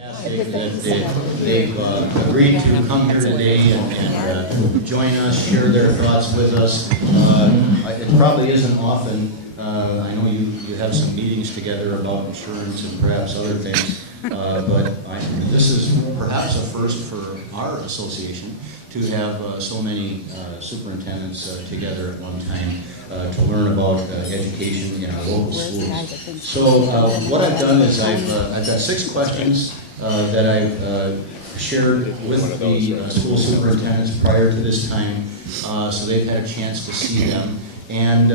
They've agreed to come here today and join us, share their thoughts with us. It probably isn't often. I know you have some meetings together about insurance and perhaps other things, but this is perhaps a first for our association to have so many superintendents together at one time to learn about education in our local schools. So what I've done is I've got 6 questions that I've shared with the school superintendents prior to this time, so they've had a chance to see them. And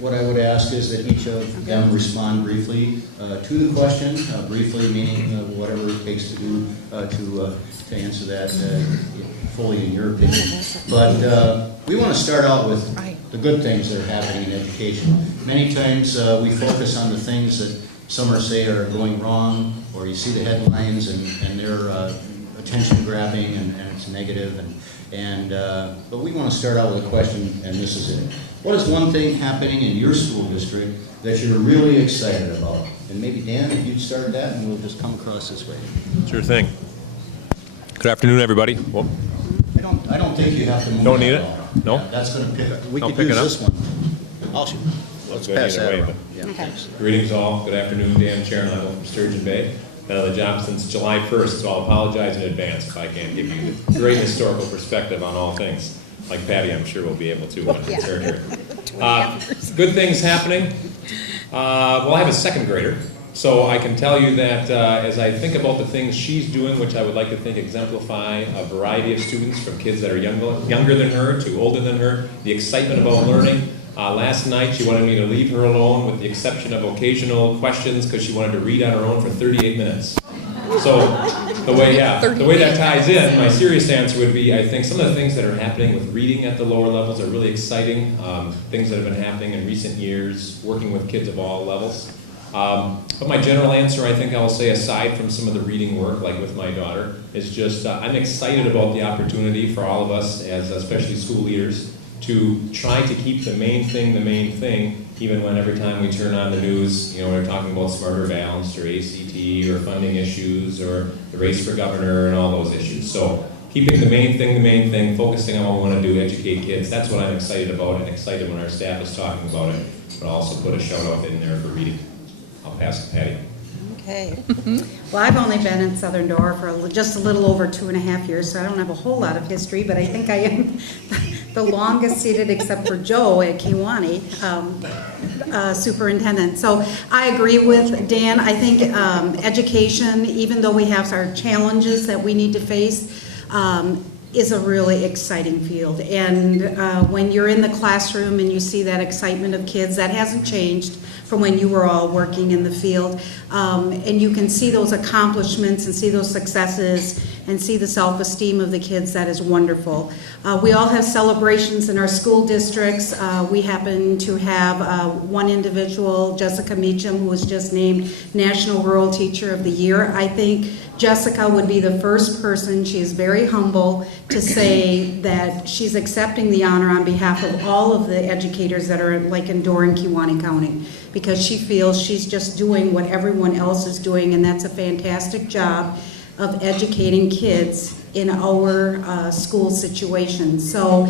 what I would ask is that each of them respond briefly to the question, briefly meaning whatever it takes to do to answer that fully in your opinion. But we want to start out with the good things that are happening in education. Many times we focus on the things that some are say are going wrong, or you see the headlines and they're attention grabbing and it's negative. But we want to start out with a question, and this is it. What is one thing happening in your school district that you're really excited about? And maybe Dan, if you'd start that, and we'll just come across this way. Sure thing. Good afternoon, everybody. Well, I don't think you have to move. Don't need it? No? Yeah, that's going to pick up. We I'll could pick use it up. this one. Let's pass that around. Yeah, Okay. thanks. Greetings all. Good afternoon, Dan Chairman. I'm from Sturgeon Bay. Been on the job since July 1st, so I'll apologize in advance if I can't give you a great historical perspective on all things. Like Patty, I'm sure we'll be able to when it's her turn. Good things happening. Well, I have a second grader, so I can tell you that as I think about the things she's doing, which I would like to think exemplify a variety of students from kids that are younger than her to older than her, the excitement about learning. Last night she wanted me to leave her alone with the exception of occasional questions because she wanted to read on her own for 38 minutes. So the way that ties in, my serious answer would be I think some of the things that are happening with reading at the lower levels are really exciting. Things that have been happening in recent years, working with kids of all levels. But my general answer, I think I'll say, aside from some of the reading work, like with my daughter, is just I'm excited about the opportunity for all of us, as especially school leaders, to try to keep the main thing, even when every time we turn on the news, we're talking about smarter balanced or ACT or funding issues or the race for governor and all those issues. So keeping the main thing, focusing on what we want to do, educate kids, that's what I'm excited about, and excited when our staff is talking about it. But I'll also put a shout out in there for reading. I'll pass to Patty. Okay. Well, I've only been in Southern Door for just a little over 2.5 years, so I don't have a whole lot of history, but I think I am the longest seated, except for Joe at Kewaunee, superintendent. So I agree with Dan. I think education, even though we have our challenges that we need to face, is a really exciting field. And when you're in the classroom and you see that excitement of kids, that hasn't changed from when you were all working in the field. And you can see those accomplishments and see those successes and see the self-esteem of the kids. That is wonderful. We all have celebrations in our school districts. We happen to have one individual, Jessica Meacham, who was just named National Rural Teacher of the Year. I think Jessica would be the first person, she is very humble, to say that she's accepting the honor on behalf of all of the educators that are like in Door and Kewaunee County, because she feels she's just doing what everyone else is doing, and that's a fantastic job of educating kids in our school situations. So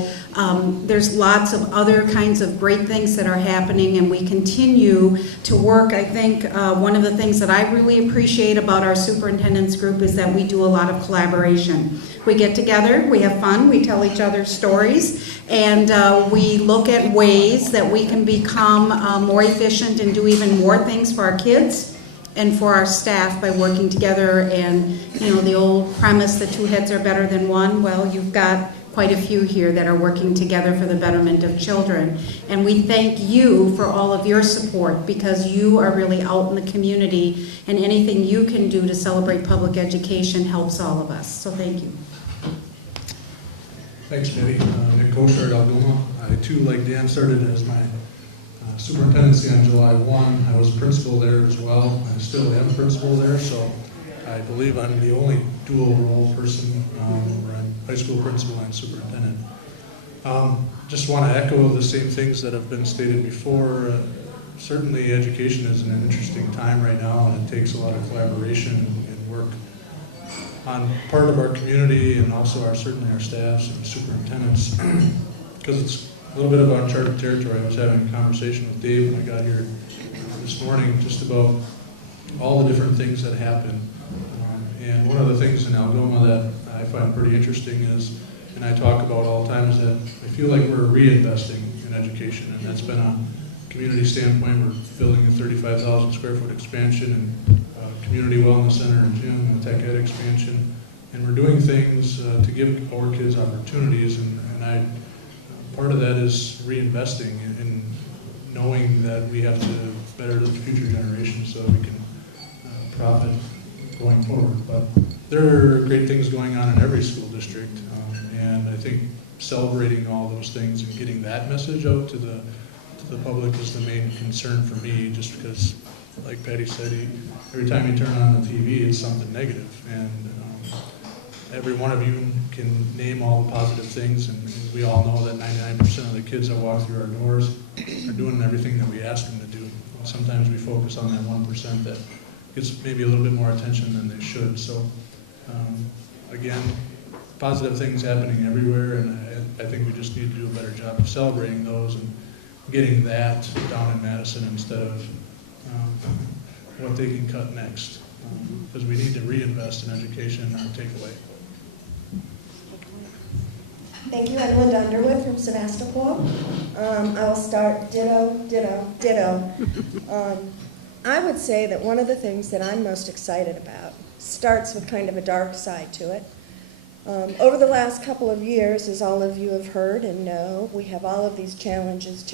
there's lots of other kinds of great things that are happening, and we continue to work. I think one of the things that I really appreciate about our superintendent's group is that we do a lot of collaboration. We get together, we have fun, we tell each other stories, and we look at ways that we can become more efficient and do even more things for our kids and for our staff by working together. And the old premise that 2 heads are better than one, well, you've got quite a few here that are working together for the betterment of children. And we thank you for all of your support, because you are really out in the community, and anything you can do to celebrate public education helps all of us. So thank you. Thanks, Patty. Nick Koshard, Algoma. I too, like Dan, started as my superintendency on July 1. I was principal there as well. I still am principal there, so I believe I'm the only dual role person. I'm high school principal and superintendent. Just want to echo the same things that have been stated before. Certainly education is in an interesting time right now, and it takes a lot of collaboration and work on part of our community and also certainly our staffs and superintendents, because it's a little bit of uncharted territory. I was having a conversation with Dave when I got here this morning just about all the different things that happen. And one of the things in Algoma that I find pretty interesting is, and I talk about all the time, is that I feel like we're reinvesting in education, and that's been a community standpoint. We're building a 35,000 square foot expansion and community wellness center and gym and tech ed expansion, and we're doing things to give our kids opportunities, and part of that is reinvesting in knowing that we have to better the future generations so that we can profit going forward. But there are great things going on in every school district, and I think celebrating all those things and getting that message out to the public is the main concern for me, just because, like Patty said, every time you turn on the TV, it's something negative, and every one of you can name all the positive things, and we all know that 99% of the kids that walk through our doors are doing everything that we ask them to do. Sometimes we focus on that 1% that gets maybe a little bit more attention than they should. So again, positive things happening everywhere, and I think we just need to do a better job of celebrating those and getting that down in Madison instead of what they can cut next, because we need to reinvest in education and not take away. Thank you. I'm Linda Underwood from Sebastopol. I will start ditto. I would say that one of the things that I'm most excited about starts with kind of a dark side to it. Over the last couple of years, as all of you have heard and know, we have all of these challenges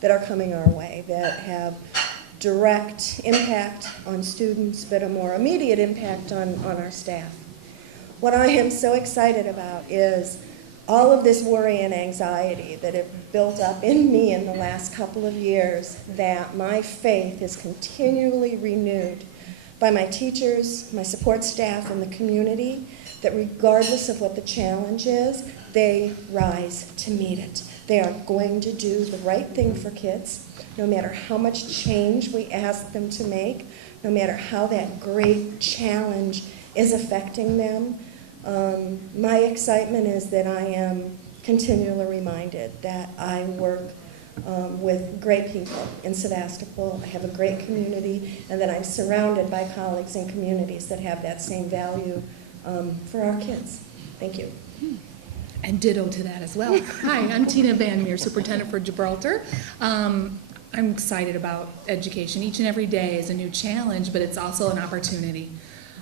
that are coming our way that have direct impact on students, but a more immediate impact on our staff. What I am so excited about is all of this worry and anxiety that have built up in me in the last couple of years, that my faith is continually renewed by my teachers, my support staff, and the community, that regardless of what the challenge is, they rise to meet it. They are going to do the right thing for kids, no matter how much change we ask them to make, no matter how that great challenge is affecting them. My excitement is that I am continually reminded that I work with great people in Sebastopol. I have a great community, and that I'm surrounded by colleagues and communities that have that same value for our kids. Thank you. And ditto to that as well. Hi, I'm Tina Van Meer, Superintendent for Gibraltar. I'm excited about education. Each and every day is a new challenge, but it's also an opportunity.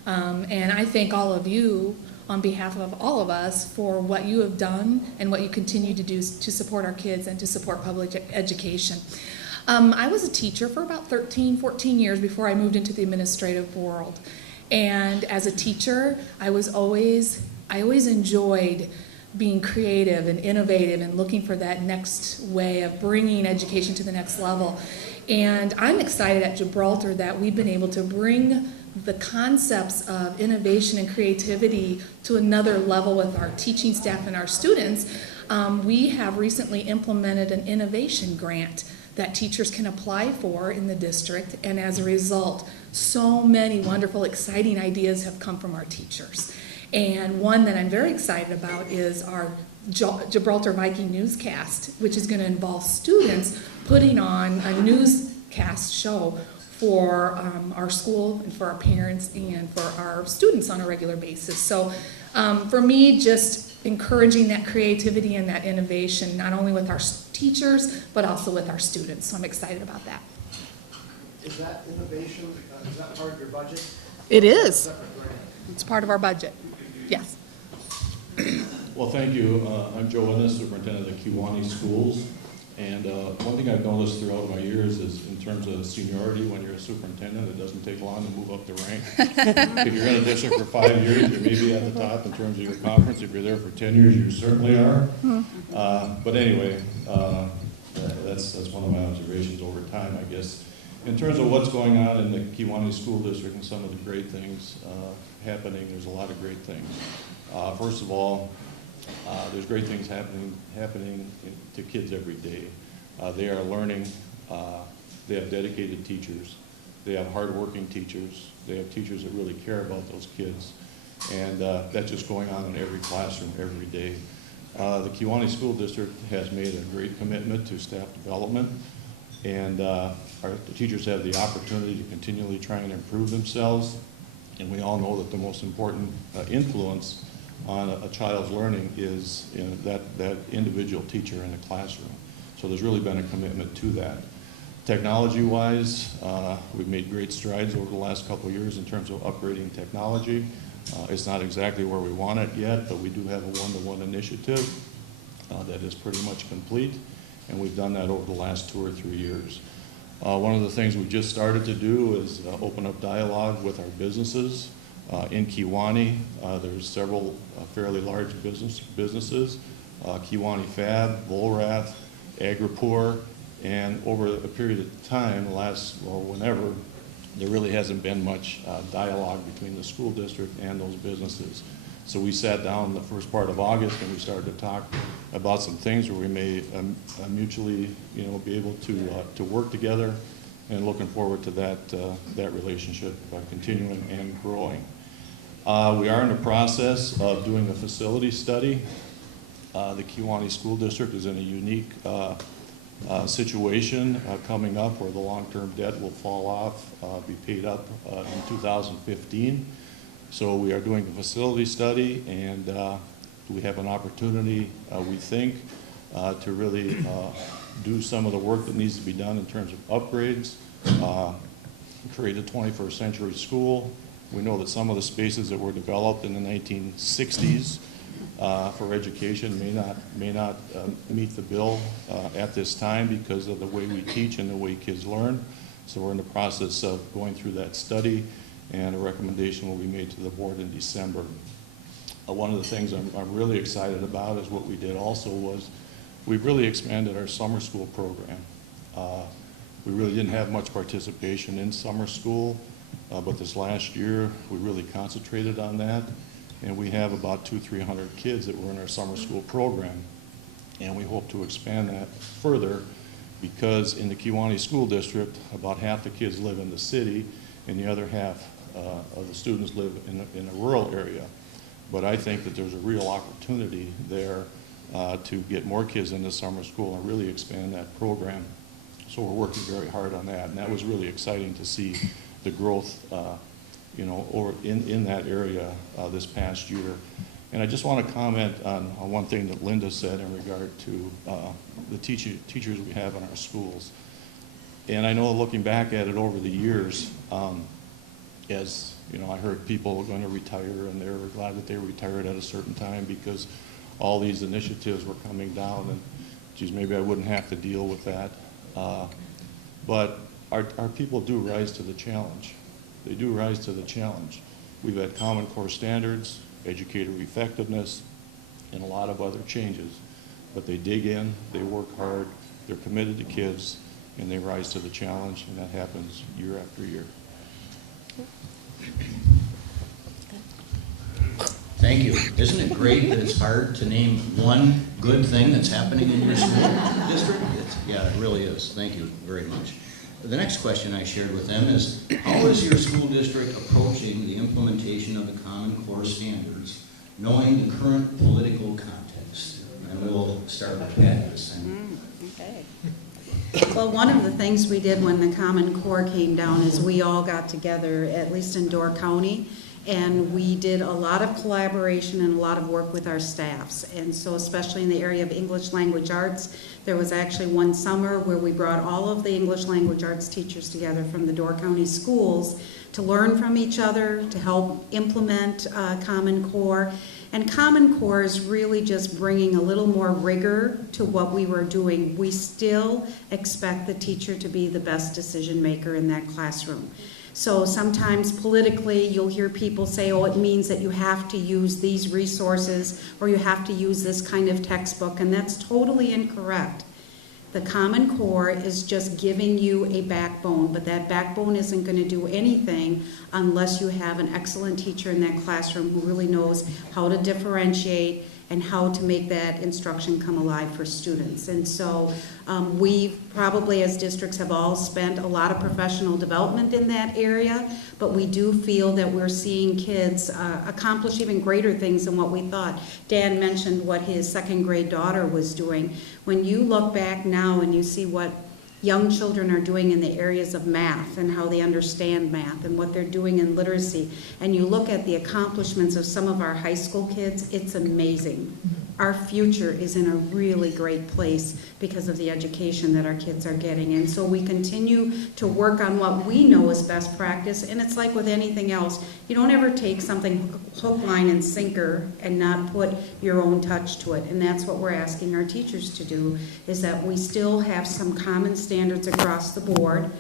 And I thank all of you on behalf of all of us for what you have done and what you continue to do to support our kids and to support public education. I was a teacher for about 13, 14 years before I moved into the administrative world. And as a teacher, I always enjoyed being creative and innovative and looking for that next way of bringing education to the next level. And I'm excited at Gibraltar that we've been able to bring the concepts of innovation and creativity to another level with our teaching staff and our students. We have recently implemented an innovation grant that teachers can apply for in the district, and as a result, so many wonderful, exciting ideas have come from our teachers. And one that I'm very excited about is our Gibraltar Viking newscast, which is going to involve students putting on a newscast show for our school and for our parents and for our students on a regular basis. So for me, just encouraging that creativity and that innovation, not only with our teachers, but also with our students. So I'm excited about that. Is that innovation, is that part of your budget? It is. It's part of our budget. Yes. Well, thank you. I'm Joe Innes, Superintendent of Kewaunee Schools. And one thing I've noticed throughout my years is in terms of seniority, when you're a superintendent, it doesn't take long to move up the rank. If you're in a district for 5 years, you may be at the top in terms of your conference. If you're there for 10 years, you certainly are. But anyway, that's one of my observations over time, I guess. In terms of what's going on in the Kewaunee School District and some of the great things happening, there's a lot of great things. First of all, there's great things happening to kids every day. They are learning. They have dedicated teachers. They have hardworking teachers. They have teachers that really care about those kids. And that's just going on in every classroom every day. The Kewaunee School District has made a great commitment to staff development, and the teachers have the opportunity to continually try and improve themselves. And we all know that the most important influence on a child's learning is that individual teacher in the classroom. So there's really been a commitment to that. Technology-wise, we've made great strides over the last couple of years in terms of upgrading technology. It's not exactly where we want it yet, but we do have a one-to-one initiative that is pretty much complete, and we've done that over the last 2 or 3 years. One of the things we've just started to do is open up dialogue with our businesses. In Kewaunee, there's several fairly large businesses, Kewaunee Fab, Volrath, Agripur, and over a period of time, whenever, there really hasn't been much dialogue between the school district and those businesses. So we sat down in the first part of August and we started to talk about some things where we may mutually, be able to work together, and looking forward to that relationship continuing and growing. We are in the process of doing a facility study. The Kewaunee School District is in a unique situation coming up where the long-term debt will fall off, be paid up in 2015. So we are doing a facility study, and we have an opportunity, we think, to really do some of the work that needs to be done in terms of upgrades, create a 21st century school. We know that some of the spaces that were developed in the 1960s for education may not meet the bill at this time because of the way we teach and the way kids learn. So we're in the process of going through that study, and a recommendation will be made to the board in December. One of the things I'm really excited about is what we did also was we've really expanded our summer school program. We really didn't have much participation in summer school, but this last year we really concentrated on that. And we have about 200-300 kids that were in our summer school program. And we hope to expand that further because in the Kewaunee School District, about half the kids live in the city and the other half of the students live in a rural area. But I think that there's a real opportunity there to get more kids into summer school and really expand that program. So we're working very hard on that. And that was really exciting to see the growth over in that area this past year. And I just want to comment on one thing that Linda said in regard to the teachers we have in our schools. And I know looking back at it over the years, as I heard people were going to retire, and they were glad that they retired at a certain time because all these initiatives were coming down, and geez, maybe I wouldn't have to deal with that. But our people do rise to the challenge. They do rise to the challenge. We've had Common Core standards, educator effectiveness, and a lot of other changes. But they dig in, they work hard, they're committed to kids, and they rise to the challenge, and that happens year after year. Thank you. Isn't it great that it's hard to name one good thing that's happening in your school district? Yeah, it really is. Thank you very much. The next question I shared with them is, how is your school district approaching the implementation of the Common Core standards, knowing the current political context? And we'll start with Pat this time. Okay. Well, one of the things we did when the Common Core came down is we all got together, at least in Door County, and we did a lot of collaboration and a lot of work with our staffs. And so especially in the area of English language arts, there was actually one summer where we brought all of the English language arts teachers together from the Door County schools to learn from each other, to help implement Common Core. And Common Core is really just bringing a little more rigor to what we were doing. We still expect the teacher to be the best decision maker in that classroom. So sometimes politically you'll hear people say, oh, it means that you have to use these resources or you have to use this kind of textbook, and that's totally incorrect. The Common Core is just giving you a backbone, but that backbone isn't going to do anything unless you have an excellent teacher in that classroom who really knows how to differentiate and how to make that instruction come alive for students. And so we probably as districts have all spent a lot of professional development in that area, but we do feel that we're seeing kids accomplish even greater things than what we thought. Dan mentioned what his second grade daughter was doing. When you look back now and you see what young children are doing in the areas of math and how they understand math and what they're doing in literacy, and you look at the accomplishments of some of our high school kids, it's amazing. Our future is in a really great place because of the education that our kids are getting. And so we continue to work on what we know is best practice, and it's like with anything else. You don't ever take something hook, line, and sinker and not put your own touch to it. And that's what we're asking our teachers to do, is that we still have some common standards across the board,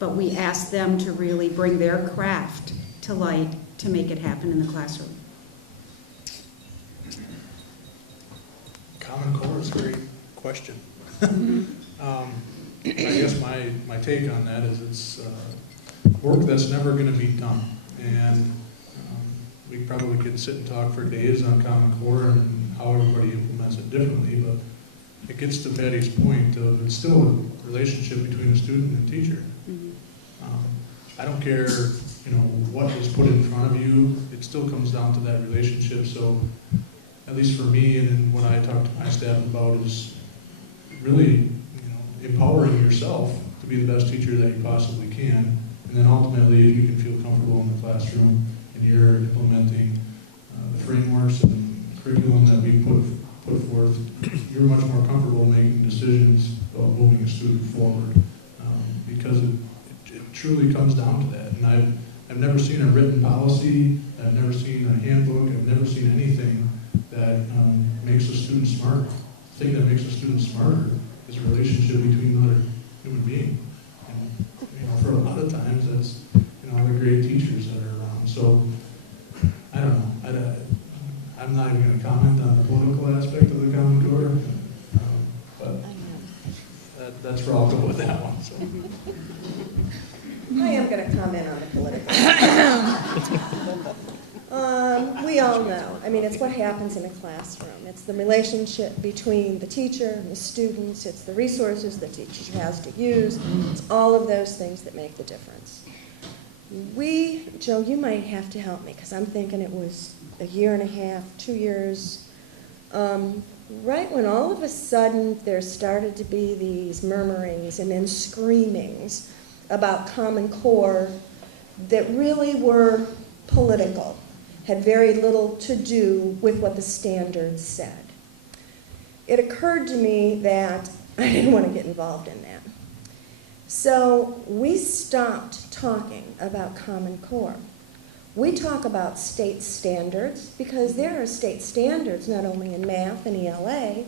but we ask them to really bring their craft to light to make it happen in the classroom. Common Core is a great question. I guess my take on that is it's work that's never going to be done. And we probably could sit and talk for days on Common Core and how everybody implements it differently, but it gets to Patty's point of it's still a relationship between a student and a teacher. I don't care, what is put in front of you, it still comes down to that relationship. So at least for me, and then what I talk to my staff about is really, empowering yourself to be the best teacher that you possibly can. And then ultimately, if you can feel comfortable in the classroom and you're implementing the frameworks and curriculum that we put forth, you're much more comfortable making decisions about moving a student forward, because it truly comes down to that. And I've never seen a written policy, I've never seen a handbook, I've never seen anything that makes a student smarter. The thing that makes a student smarter is a relationship between another human being. And for a lot of times, that's other great teachers that are around. So I don't know. I'm not even going to comment on the political aspect of the Common Core, but that's where I'll go with that one. So. I am going to comment on the political. We all know. It's what happens in a classroom. It's the relationship between the teacher and the students. It's the resources the teacher has to use. It's all of those things that make the difference. Joe, you might have to help me, because I'm thinking it was a year and a half, 2 years, right when all of a sudden there started to be these murmurings and then screamings about Common Core that really were political, had very little to do with what the standards said. It occurred to me that I didn't want to get involved in that. So we stopped talking about Common Core. We talk about state standards because there are state standards not only in math and ELA,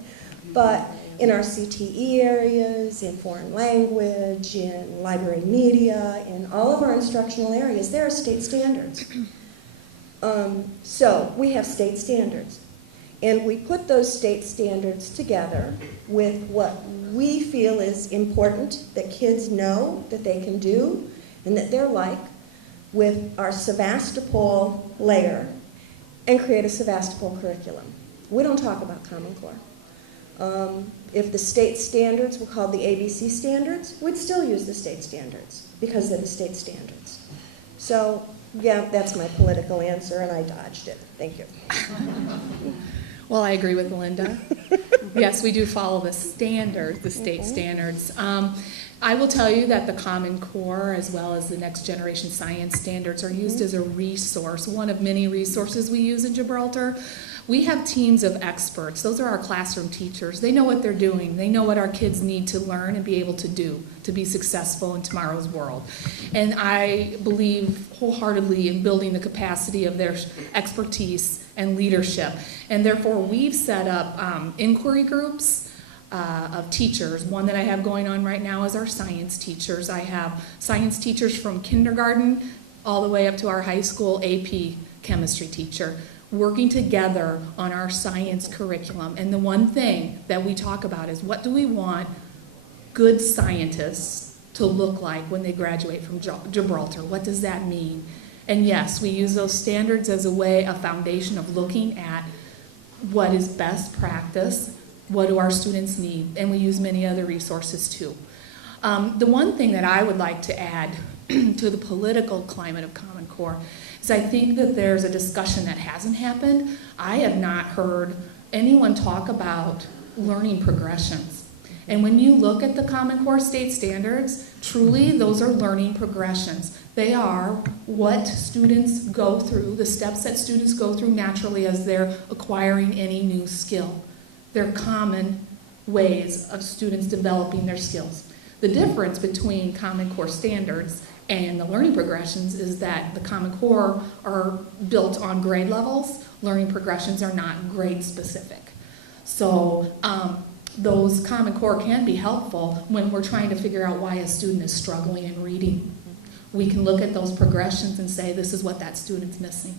but in our CTE areas, in foreign language, in library media, in all of our instructional areas, there are state standards. So we have state standards. And we put those state standards together with what we feel is important that kids know that they can do and that they're like, with our Sevastopol layer, and create a Sevastopol curriculum. We don't talk about Common Core. If the state standards were called the ABC standards, we'd still use the state standards because they're the state standards. So, yeah, that's my political answer, and I dodged it. Thank you. Well, I agree with Linda. Yes, we do follow the standards, the state standards. I will tell you that the Common Core, as well as the Next Generation Science Standards, are used as a resource, one of many resources we use in Gibraltar. We have teams of experts. Those are our classroom teachers. They know what they're doing. They know what our kids need to learn and be able to do to be successful in tomorrow's world. And I believe wholeheartedly in building the capacity of their expertise and leadership. And therefore, we've set up inquiry groups of teachers. One that I have going on right now is our science teachers. I have science teachers from kindergarten all the way up to our high school AP chemistry teacher, working together on our science curriculum. And the one thing that we talk about is, what do we want good scientists to look like when they graduate from Gibraltar? What does that mean? And yes, we use those standards as a way, a foundation of looking at what is best practice, what do our students need, and we use many other resources too. The one thing that I would like to add to the political climate of Common Core is I think that there's a discussion that hasn't happened. I have not heard anyone talk about learning progressions. And when you look at the Common Core state standards, truly those are learning progressions. They are what students go through, the steps that students go through naturally as they're acquiring any new skill. They're common ways of students developing their skills. The difference between Common Core standards and the learning progressions is that the Common Core are built on grade levels. Learning progressions are not grade specific. So those Common Core can be helpful when we're trying to figure out why a student is struggling in reading. We can look at those progressions and say, this is what that student's missing.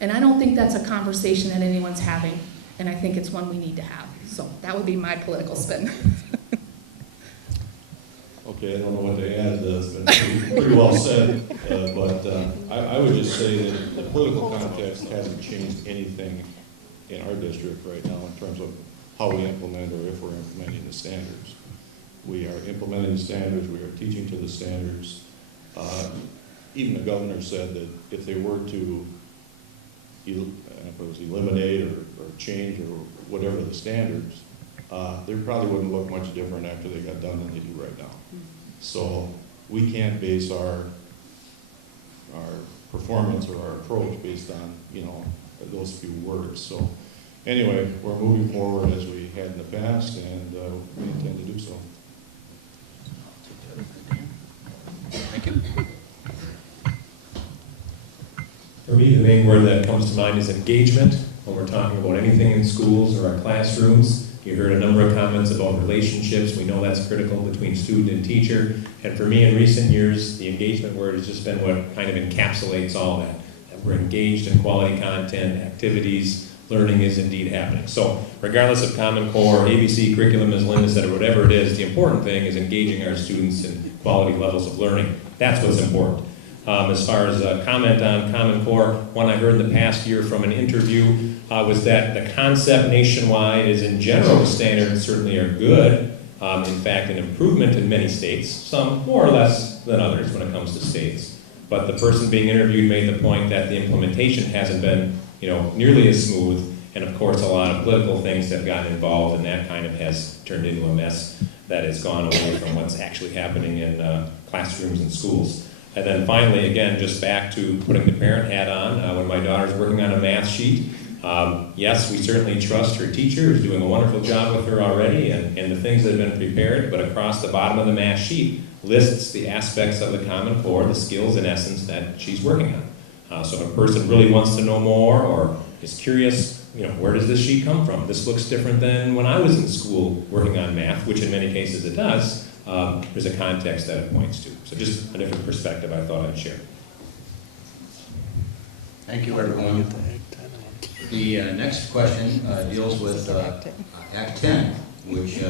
And I don't think that's a conversation that anyone's having, and I think it's one we need to have. So that would be my political spin. Okay, I don't know what to add to this, but pretty well said. But I would just say that the political context hasn't changed anything in our district right now in terms of how we implement or if we're implementing the standards. We are implementing the standards, we are teaching to the standards. Even the governor said that if they were to eliminate or change or whatever the standards, they probably wouldn't look much different after they got done than they do right now. So we can't base our performance or our approach based on, those few words. So anyway, we're moving forward as we had in the past, and we intend to do so. Thank you. For me, the main word that comes to mind is engagement. When we're talking about anything in schools or our classrooms, you heard a number of comments about relationships. We know that's critical between student and teacher. And for me, in recent years, the engagement word has just been what kind of encapsulates all that. That we're engaged in quality content, activities, learning is indeed happening. So regardless of Common Core, ABC curriculum, as Linda said, or whatever it is, the important thing is engaging our students in quality levels of learning. That's what's important. As far as a comment on Common Core, one I heard in the past year from an interview was that the concept nationwide is in general the standards certainly are good. In fact, an improvement in many states, some more or less than others when it comes to states. But the person being interviewed made the point that the implementation hasn't been nearly as smooth, and of course a lot of political things have gotten involved, and that kind of has turned into a mess that has gone away from what's actually happening in classrooms and schools. And then finally, again, just back to putting the parent hat on, when my daughter's working on a math sheet, yes, we certainly trust her teacher who's doing a wonderful job with her already, and the things that have been prepared, but across the bottom of the math sheet lists the aspects of the Common Core, the skills in essence that she's working on. So if a person really wants to know more or is curious, where does this sheet come from? This looks different than when I was in school working on math, which in many cases it does. There's a context that it points to. So just a different perspective I thought I'd share. Thank you, everyone. The next question deals with Act 10, which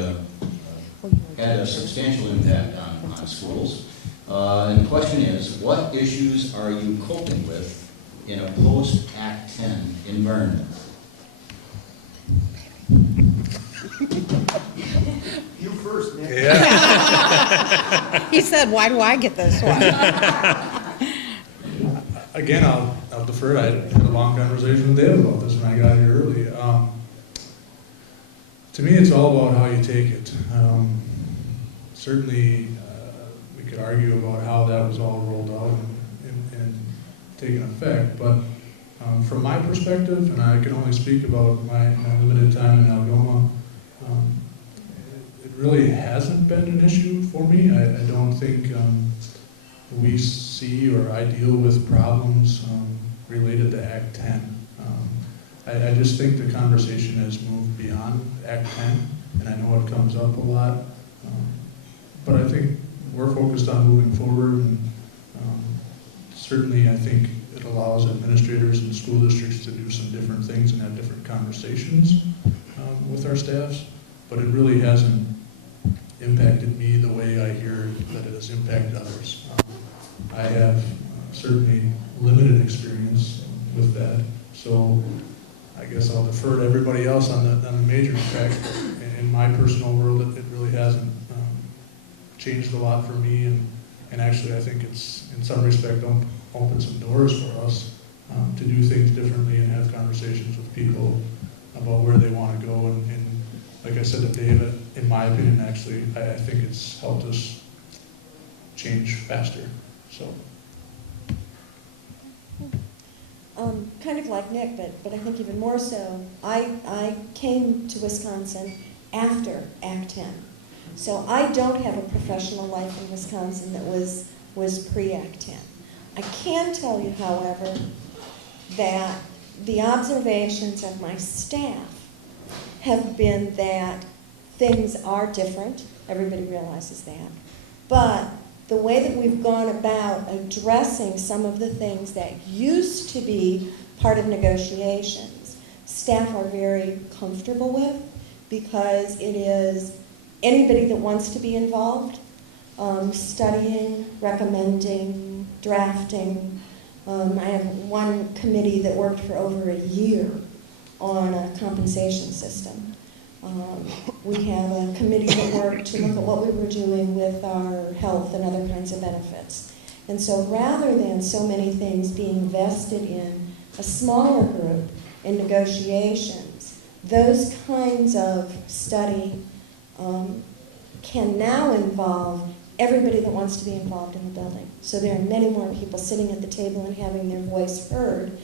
had a substantial impact on schools. And the question is, what issues are you coping with in a post-Act 10 environment? You first, Nick. He said, why do I get this one? Again, I'll defer. I had a long conversation with Dave about this when I got here early. To me, it's all about how you take it. Certainly, we could argue about how that was all rolled out and taken effect, but from my perspective, and I can only speak about my limited time in Algoma, it really hasn't been an issue for me. I don't think we see or I deal with problems related to Act 10. I just think the conversation has moved beyond Act 10, and I know it comes up a lot, but I think we're focused on moving forward, and certainly I think it allows administrators and school districts to do some different things and have different conversations with our staffs, but it really hasn't impacted me the way I hear that it has impacted others. I have certainly limited experience with that, so I guess I'll defer to everybody else on the major impacts, but in my personal world, it really hasn't changed a lot for me, and actually I think it's, in some respect, opened some doors for us to do things differently and have conversations with people about where they want to go, and like I said to David, in my opinion, actually, I think it's helped us change faster, so. Kind of like Nick, but I think even more so, I came to Wisconsin after Act 10. So I don't have a professional life in Wisconsin that was pre-Act 10. I can tell you, however, that the observations of my staff have been that things are different. Everybody realizes that. But the way that we've gone about addressing some of the things that used to be part of negotiations, staff are very comfortable with, because it is anybody that wants to be involved, studying, recommending, drafting. I have one committee that worked for over a year on a compensation system. We have a committee that worked to look at what we were doing with our health and other kinds of benefits. And so rather than so many things being vested in a smaller group in negotiations, those kinds of study can now involve everybody that wants to be involved in the building. So there are many more people sitting at the table and having their voice heard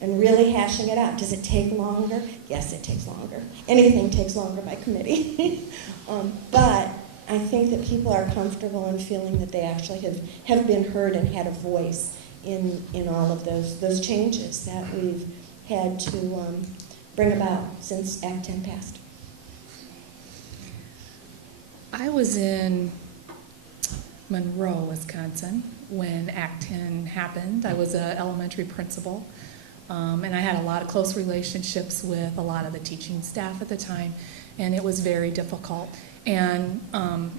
and really hashing it out. Does it take longer? Yes, it takes longer. Anything takes longer by committee. But I think that people are comfortable in feeling that they actually have been heard and had a voice in all of those changes that we've had to bring about since Act 10 passed. I was in Monroe, Wisconsin, when Act 10 happened. I was an elementary principal, and I had a lot of close relationships with a lot of the teaching staff at the time, and it was very difficult. And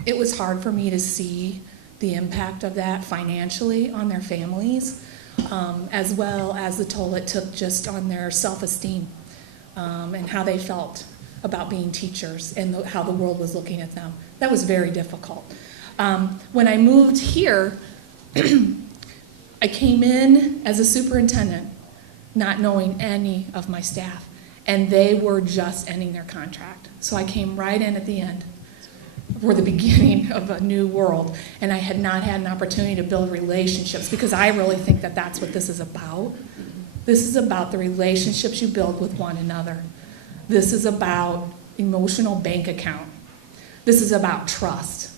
it was hard for me to see the impact of that financially on their families, as well as the toll it took just on their self-esteem and how they felt about being teachers and how the world was looking at them. That was very difficult. When I moved here, I came in as a superintendent, not knowing any of my staff, and they were just ending their contract. So I came right in at the end, for the beginning of a new world, and I had not had an opportunity to build relationships, because I really think that that's what this is about. This is about the relationships you build with one another. This is about emotional bank account. This is about trust.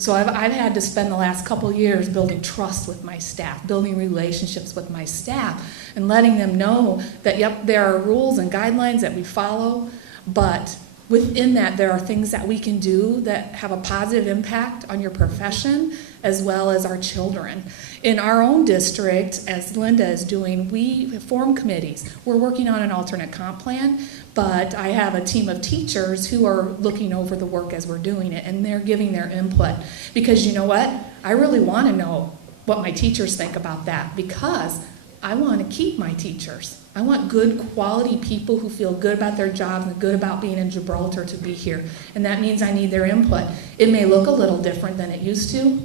So I've had to spend the last couple years building trust with my staff, building relationships with my staff, and letting them know that, yep, there are rules and guidelines that we follow, but within that, there are things that we can do that have a positive impact on your profession as well as our children. In our own district, as Linda is doing, we form committees. We're working on an alternate comp plan, but I have a team of teachers who are looking over the work as we're doing it, and they're giving their input. Because you know what? I really want to know what my teachers think about that, because I want to keep my teachers. I want good quality people who feel good about their jobs and good about being in Gibraltar to be here. And that means I need their input. It may look a little different than it used to,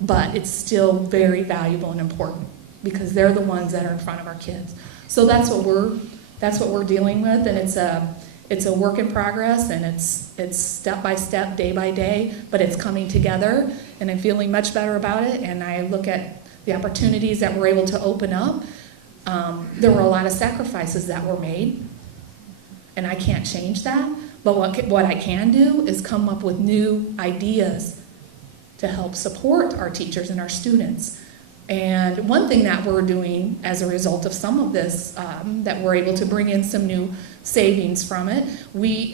but it's still very valuable and important, because they're the ones that are in front of our kids. So that's what we're dealing with, and it's a work in progress, and it's step by step, day by day, but it's coming together, and I'm feeling much better about it. And I look at the opportunities that we're able to open up. There were a lot of sacrifices that were made, and I can't change that, but what I can do is come up with new ideas to help support our teachers and our students. And one thing that we're doing as a result of some of this, that we're able to bring in some new savings from it,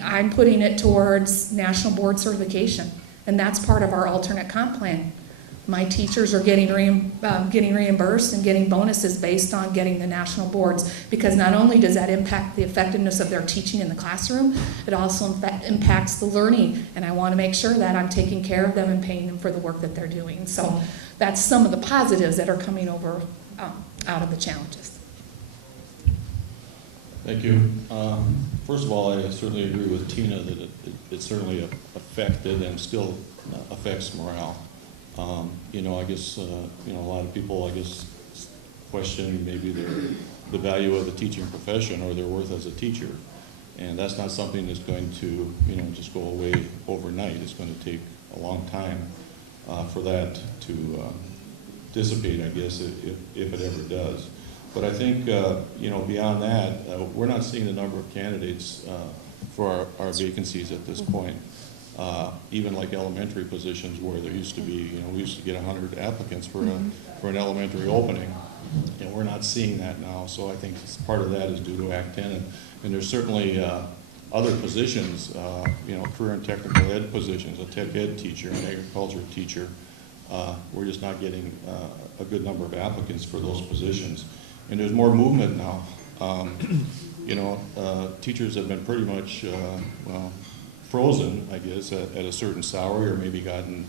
I'm putting it towards national board certification, and that's part of our alternate comp plan. My teachers are getting reimbursed and getting bonuses based on getting the national boards, because not only does that impact the effectiveness of their teaching in the classroom, it also impacts the learning, and I want to make sure that I'm taking care of them and paying them for the work that they're doing. So that's some of the positives that are coming over out of the challenges. Thank you. First of all, I certainly agree with Tina that it certainly affected and still affects morale. I guess, a lot of people, I guess, question maybe the value of the teaching profession or their worth as a teacher. And that's not something that's going to, just go away overnight. It's going to take a long time for that to dissipate, I guess, if it ever does. But I think, beyond that, we're not seeing the number of candidates for our vacancies at this point. Even like elementary positions where there used to be, we used to get 100 applicants for an elementary opening, and we're not seeing that now. So I think part of that is due to Act 10, and there's certainly other positions, career and technical ed positions, a tech ed teacher, an agriculture teacher. We're just not getting a good number of applicants for those positions. And there's more movement now. Teachers have been pretty much, frozen, I guess, at a certain salary, or maybe gotten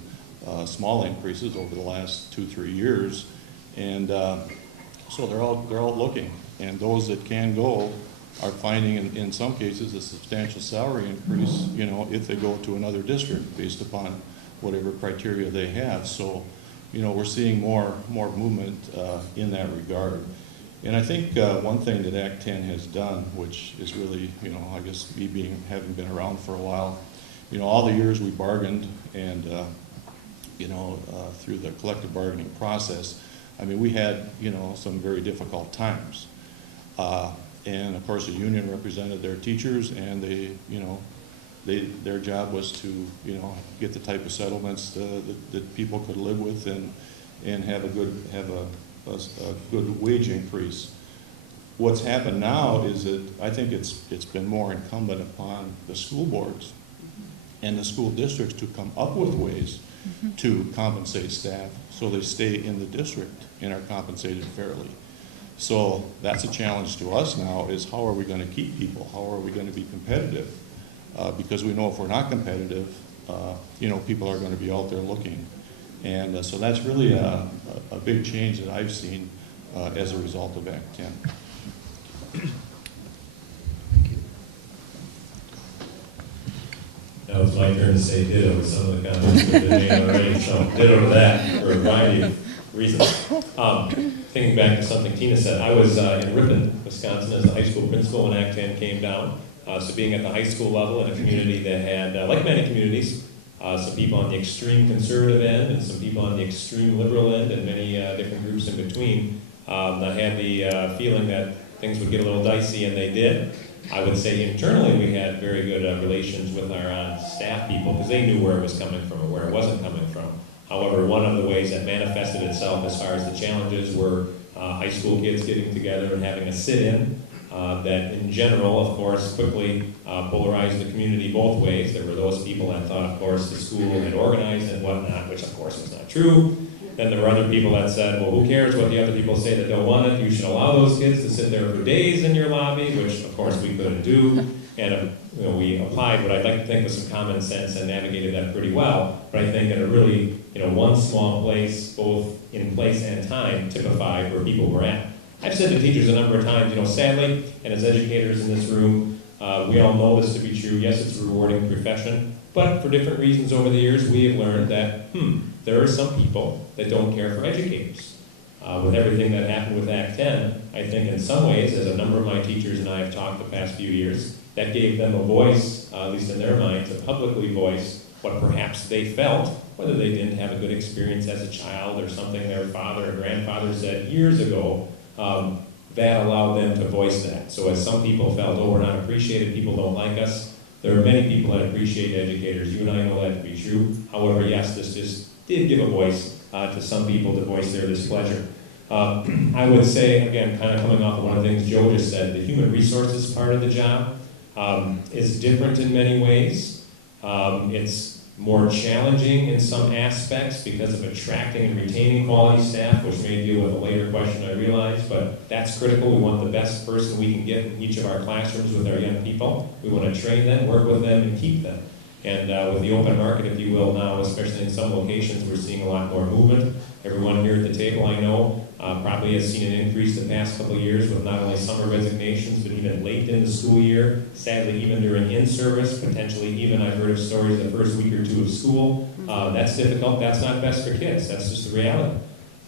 small increases over the last 2-3 years. And so they're all looking. And those that can go are finding, in some cases, a substantial salary increase, if they go to another district based upon whatever criteria they have. So, we're seeing more movement in that regard. And I think one thing that Act 10 has done, which is really, I guess having been around for a while, all the years we bargained and, through the collective bargaining process, we had, some very difficult times. And of course the union represented their teachers, and their job was to, get the type of settlements that people could live with and have a good wage increase. What's happened now is that I think it's been more incumbent upon the school boards and the school districts to come up with ways to compensate staff so they stay in the district and are compensated fairly. So that's a challenge to us now, is how are we going to keep people? How are we going to be competitive? Because we know if we're not competitive, people are going to be out there looking. And so that's really a big change that I've seen as a result of Act 10. Now it's my turn to say ditto to some of the comments that have been made already, so ditto to that for a variety of reasons. Thinking back to something Tina said, I was in Ripon, Wisconsin as a high school principal when Act 10 came down. So being at the high school level in a community that had, like many communities, some people on the extreme conservative end and some people on the extreme liberal end, and many different groups in between, I had the feeling that things would get a little dicey, and they did. I would say internally we had very good relations with our on-staff people, because they knew where it was coming from and where it wasn't coming from. However, one of the ways that manifested itself as far as the challenges were high school kids getting together and having a sit-in that in general, of course, quickly polarized the community both ways. There were those people that thought, of course, the school had organized and whatnot, which of course was not true. Then there were other people that said, well, who cares what the other people say that don't want it? You should allow those kids to sit there for days in your lobby, which of course we couldn't do. And we applied what I'd like to think was some common sense and navigated that pretty well. But I think in a really, one small place, both in place and time, typified where people were at. I've said to teachers a number of times, sadly, and as educators in this room, we all know this to be true. Yes, it's a rewarding profession, but for different reasons over the years, we have learned that, there are some people that don't care for educators. With everything that happened with Act 10, I think in some ways, as a number of my teachers and I have talked the past few years, that gave them a voice, at least in their minds, to publicly voice what perhaps they felt, whether they didn't have a good experience as a child or something their father or grandfather said years ago, that allowed them to voice that. So as some people felt, we're not appreciated, people don't like us, there are many people that appreciate educators. You and I know that to be true. However, yes, this just did give a voice to some people to voice their displeasure. I would say, again, kind of coming off of one of the things Joe just said, the human resources part of the job is different in many ways. It's more challenging in some aspects because of attracting and retaining quality staff, which may deal with a later question, I realize, but that's critical. We want the best person we can get in each of our classrooms with our young people. We want to train them, work with them, and keep them. And with the open market, if you will, now, especially in some locations, we're seeing a lot more movement. Everyone here at the the table, I know, probably has seen an increase the past couple of years with not only summer resignations, but even late in the school year. Sadly, even during in-service, potentially even I've heard of stories the first week or two of school. That's difficult. That's not best for kids. That's just the reality.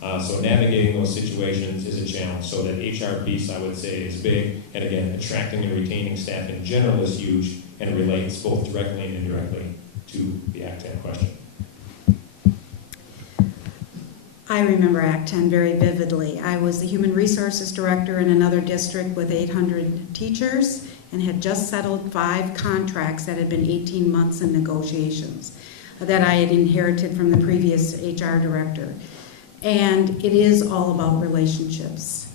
So navigating those situations is a challenge. So that HR piece, I would say, is big. And again, attracting and retaining staff in general is huge and relates both directly and indirectly to the Act 10 question. I remember Act 10 very vividly. I was the Human Resources Director in another district with 800 teachers and had just settled 5 contracts that had been 18 months in negotiations that I had inherited from the previous HR director. And it is all about relationships.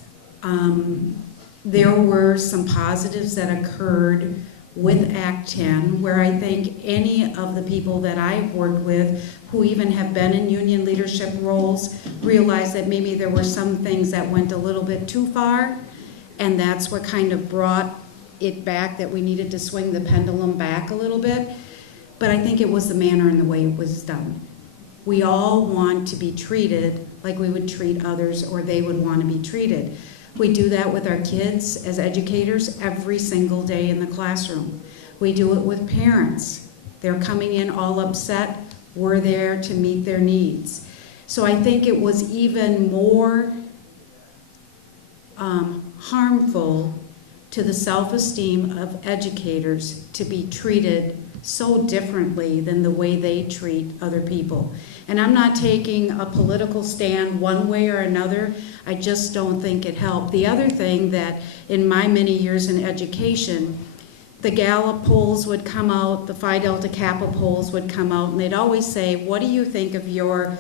There were some positives that occurred with Act 10, where I think any of the people that I've worked with who even have been in union leadership roles realize that maybe there were some things that went a little bit too far, and that's what kind of brought it back, that we needed to swing the pendulum back a little bit. But I think it was the manner and the way it was done. We all want to be treated like we would treat others, or they would want to be treated. We do that with our kids as educators every single day in the classroom. We do it with parents. They're coming in all upset. We're there to meet their needs. So I think it was even more harmful to the self-esteem of educators to be treated so differently than the way they treat other people. And I'm not taking a political stand one way or another. I just don't think it helped. The other thing that in my many years in education, the Gallup polls would come out, the Phi Delta Kappa polls would come out, and they'd always say, what do you think of your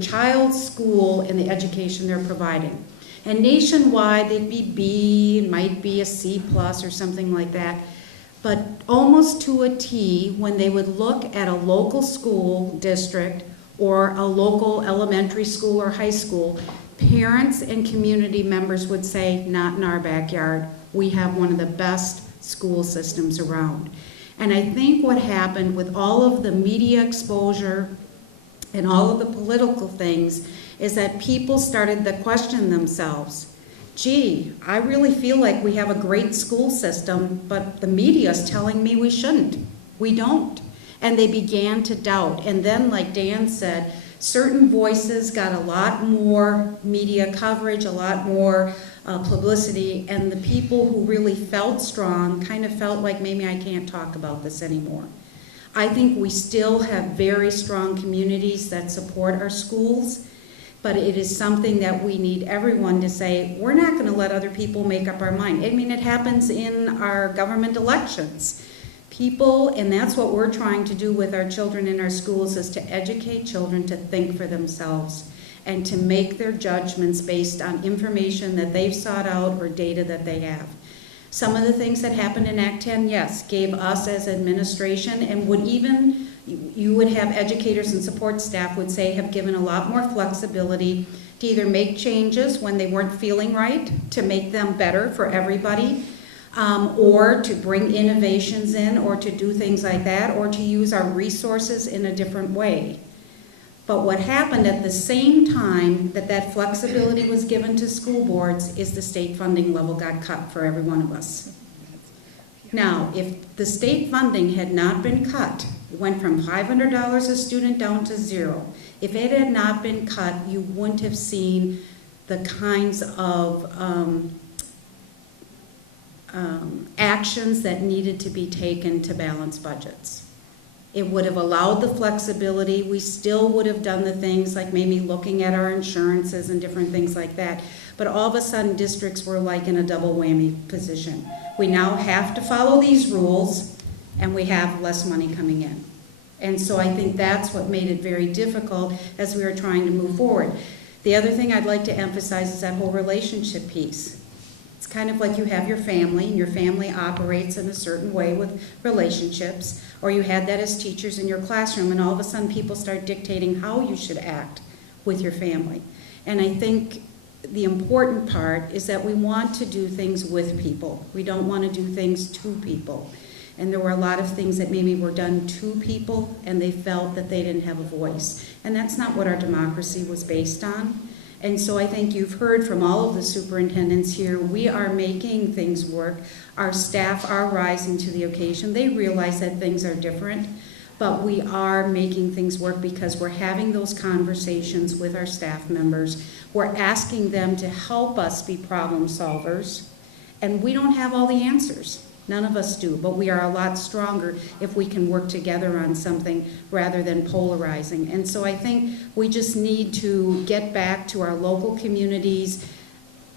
child's school and the education they're providing? And nationwide, they'd be B, might be a C plus or something like that. But almost to a T, when they would look at a local school district or a local elementary school or high school, parents and community members would say, not in our backyard. We have one of the best school systems around. And I think what happened with all of the media exposure and all of the political things is that people started to question themselves. Gee, I really feel like we have a great school system, but the media is telling me we shouldn't. We don't. And they began to doubt. And then, like Dan said, certain voices got a lot more media coverage, a lot more publicity, and the people who really felt strong kind of felt like maybe I can't talk about this anymore. I think we still have very strong communities that support our schools, but it is something that we need everyone to say, we're not going to let other people make up our mind. I mean, it happens in our government elections. People, and that's what we're trying to do with our children in our schools, is to educate children to think for themselves and to make their judgments based on information that they've sought out or data that they have. Some of the things that happened in Act 10, yes, gave us as administration, and would even, you would have educators and support staff would say, have given a lot more flexibility to either make changes when they weren't feeling right, to make them better for everybody, or to bring innovations in, or to do things like that, or to use our resources in a different way. But what happened at the same time that that flexibility was given to school boards is the state funding level got cut for every one of us. Now, if the state funding had not been cut, it went from $500 a student down to $0. If it had not been cut, you wouldn't have seen the kinds of actions that needed to be taken to balance budgets. It would have allowed the flexibility. We still would have done the things like maybe looking at our insurances and different things like that. But all of a sudden, districts were like in a double whammy position. We now have to follow these rules, and we have less money coming in. And so I think that's what made it very difficult as we were trying to move forward. The other thing I'd like to emphasize is that whole relationship piece. It's kind of like you have your family, and your family operates in a certain way with relationships, or you had that as teachers in your classroom, and all of a sudden people start dictating how you should act with your family. And I think the important part is that we want to do things with people. We don't want to do things to people. And there were a lot of things that maybe were done to people, and they felt that they didn't have a voice. And that's not what our democracy was based on. And so I think you've heard from all of the superintendents here, we are making things work. Our staff are rising to the occasion. They realize that things are different, but we are making things work because we're having those conversations with our staff members. We're asking them to help us be problem solvers, and we don't have all the answers. None of us do, but we are a lot stronger if we can work together on something rather than polarizing. And so I think we just need to get back to our local communities,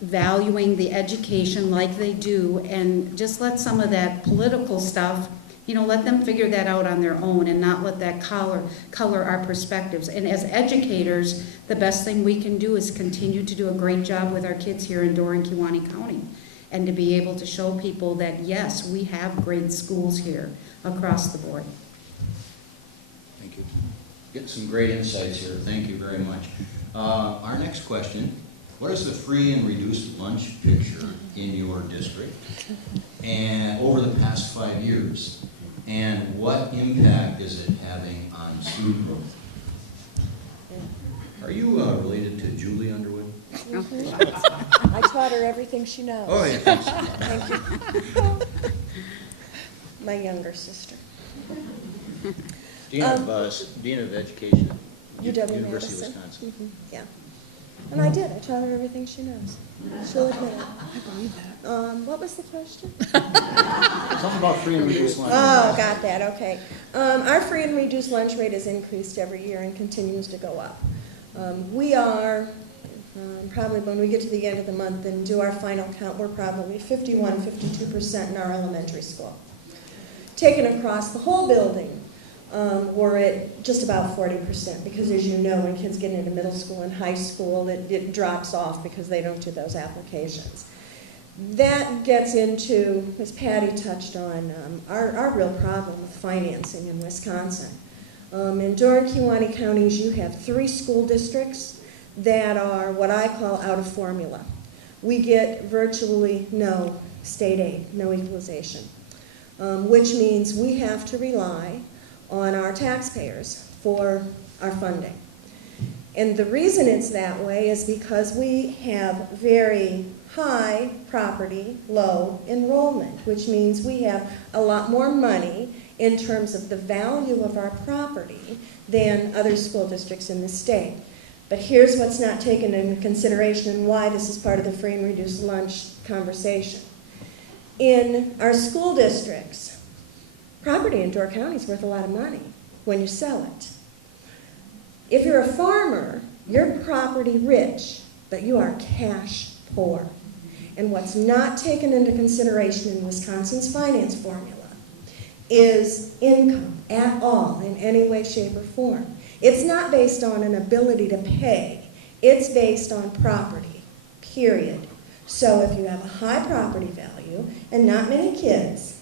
valuing the education like they do, and just let some of that political stuff, let them figure that out on their own and not let that color our perspectives. And as educators, the best thing we can do is continue to do a great job with our kids here in Door and Kewaunee County, and to be able to show people that, yes, we have great schools here across the board. Thank you. Get some great insights here. Thank you very much. Our next question, what is the free and reduced lunch picture in your district and over the past 5 years? And what impact is it having on student growth? Are you related to Julie Underwood? I taught her everything she knows. Oh, yeah. Thank you. My younger sister. Dean of Education at UW-Madison. University of Wisconsin. Yeah. And I did. I taught her everything she knows. She'll admit it. I believe that. What was the question? Something about free and reduced lunch. Oh, got that. Okay. Our free and reduced lunch rate has increased every year and continues to go up. We are, probably when we get to the end of the month and do our final count, we're probably 51, 52% in our elementary school. Taken across the whole building, we're at just about 40%, because as you know, when kids get into middle school and high school, it drops off because they don't do those applications. That gets into, as Patty touched on, our real problem with financing in Wisconsin. In Door and Kewaunee counties, you have 3 school districts that are what I call out of formula. We get virtually no state aid, no equalization, which means we have to rely on our taxpayers for our funding. And the reason it's that way is because we have very high property, low enrollment, which means we have a lot more money in terms of the value of our property than other school districts in the state. But here's what's not taken into consideration and why this is part of the free and reduced lunch conversation. In our school districts, property in Door County is worth a lot of money when you sell it. If you're a farmer, you're property rich, but you are cash poor. And what's not taken into consideration in Wisconsin's finance formula is income at all in any way, shape, or form. It's not based on an ability to pay. It's based on property, period. So if you have a high property value and not many kids,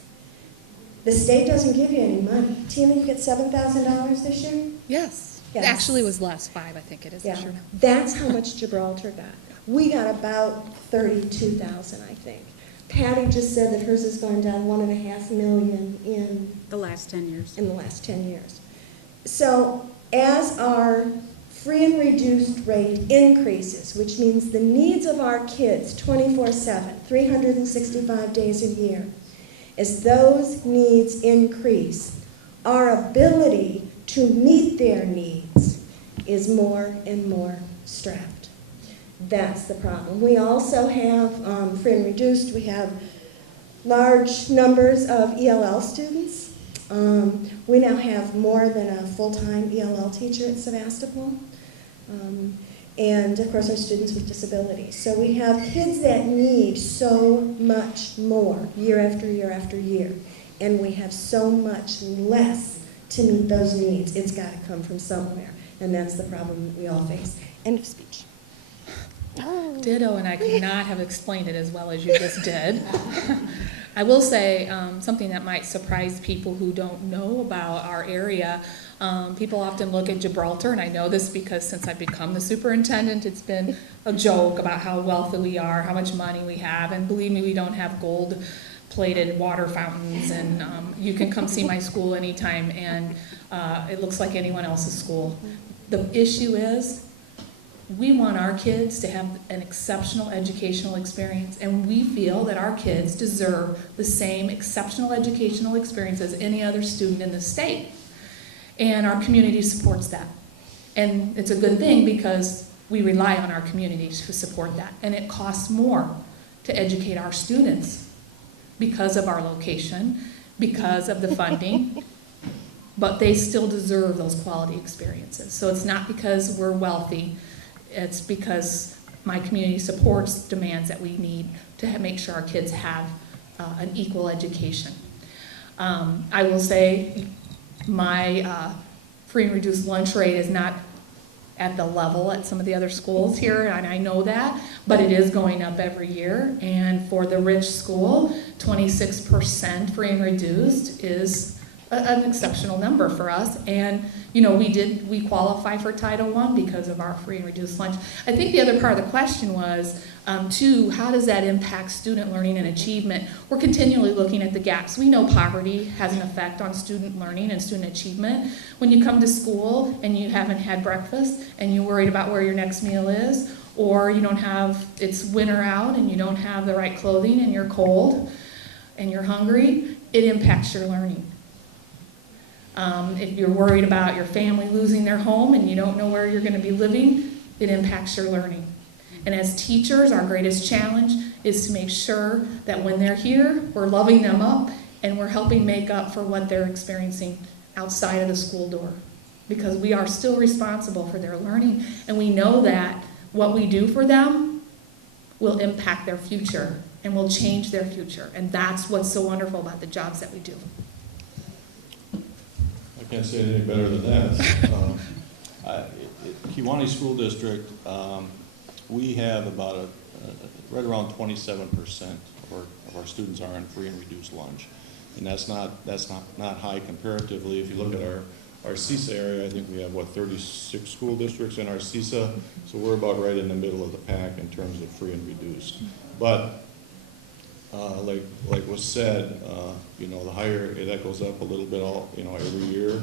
the state doesn't give you any money. Tina, you get $7,000 this year? Yes. Yes. Actually, it was less, 5, I think it is this year now. That's how much Gibraltar got. We got about 32,000, I think. Patty just said that hers has gone down $1.5 million in The last 10 years. the last 10 years. So as our free and reduced rate increases, which means the needs of our kids 24/7, 365 days a year, as those needs increase, our ability to meet their needs is more and more strapped. That's the problem. We also have, free and reduced, we have large numbers of ELL students. We now have more than a full-time ELL teacher at Sevastopol. And of course our students with disabilities. So we have kids that need so much more year after year after year. And we have so much less to meet those needs. It's got to come from somewhere. And that's the problem that we all face. End of speech. Ditto, and I could not have explained it as well as you just did. I will say something that might surprise people who don't know about our area. People often look at Gibraltar, and I know this because since I've become the superintendent, it's been a joke about how wealthy we are, how much money we have, and believe me, we don't have gold-plated water fountains, and you can come see my school anytime, and it looks like anyone else's school. The issue is We want our kids to have an exceptional educational experience, and we feel that our kids deserve the same exceptional educational experience as any other student in the state. And our community supports that. And it's a good thing because we rely on our community to support that. And it costs more to educate our students because of our location, because of the funding, but they still deserve those quality experiences. So it's not because we're wealthy, it's because my community supports demands that we need to make sure our kids have an equal education. I will say my free and reduced lunch rate is not at the level at some of the other schools here, and I know that, but it is going up every year. And for the rich school, 26% free and reduced is an exceptional number for us. And you know, we qualify for Title I because of our free and reduced lunch. I think the other part of the question was, too, how does that impact student learning and achievement? We're continually looking at the gaps. We know poverty has an effect on student learning and student achievement. When you come to school and you haven't had breakfast and you're worried about where your next meal is, or you don't have, it's winter out and you don't have the right clothing and you're cold and you're hungry, it impacts your learning. If you're worried about your family losing their home and you don't know where you're going to be living, it impacts your learning. And as teachers, our greatest challenge is to make sure that when they're here, we're loving them up and we're helping make up for what they're experiencing outside of the school door. Because we are still responsible for their learning, and we know that what we do for them will impact their future and will change their future. And that's what's so wonderful about the jobs that we do. I can't say it any better than that. Kewaunee School District, we have about right around 27% of our students are on free and reduced lunch, and that's not high comparatively. If you look at our CISA area, I think we have 36 school districts in our CISA, so we're about right in the middle of the pack in terms of free and reduced. But like was said, you know, the higher that goes up a little bit, every year.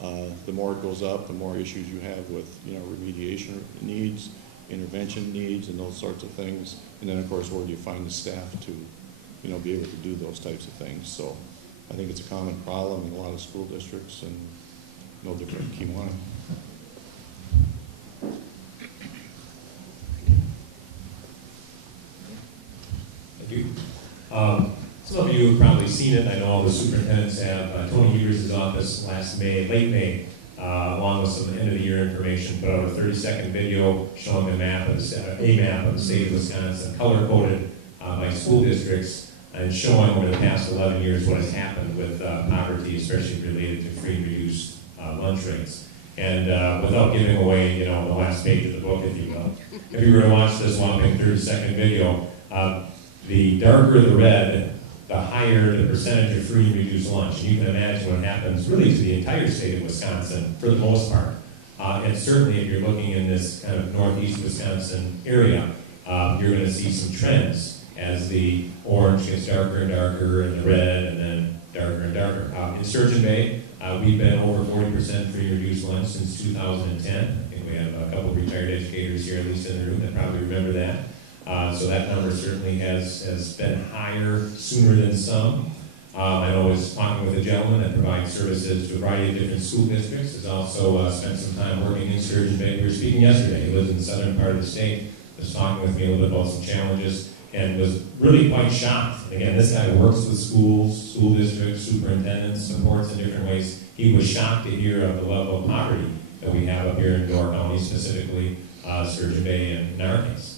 The more it goes up, the more issues you have with, remediation needs, intervention needs, and those sorts of things. And then, of course, where do you find the staff to, be able to do those types of things? So I think it's a common problem in a lot of school districts, and no different in Kewaunee. Thank you. Some of you have probably seen it. I know all the superintendents have. Tony Heber's office last May, late May, along with some end-of-the-year information, put out a 30-second video showing a map of the state of Wisconsin, color-coded by school districts, and showing over the past 11 years what has happened with poverty, especially related to free and reduced lunch rates. And without giving away, the last page of the book, if you will, if you were to watch this whopping 30-second video, the darker the red, the higher the percentage of free and reduced lunch. And you can imagine what happens really to the entire state of Wisconsin for the most part. And certainly if you're looking in this kind of northeast Wisconsin area, you're going to see some trends as the orange gets darker and darker and the red and then darker and darker. In Sturgeon Bay, we've been over 40% free and reduced lunch since 2010. I think we have a couple of retired educators here, at least in the room, that probably remember that. So that number certainly has been higher sooner than some. I know I was talking with a gentleman that provides services to a variety of different school districts. Has also spent some time working in Sturgeon Bay. We were speaking yesterday. He lives in the southern part of the state. Was talking with me a little bit about some challenges and was really quite shocked. And again, this guy works with schools, school districts, superintendents, supports in different ways. He was shocked to hear of the level of poverty that we have up here in Door County, specifically Sturgeon Bay and in our case.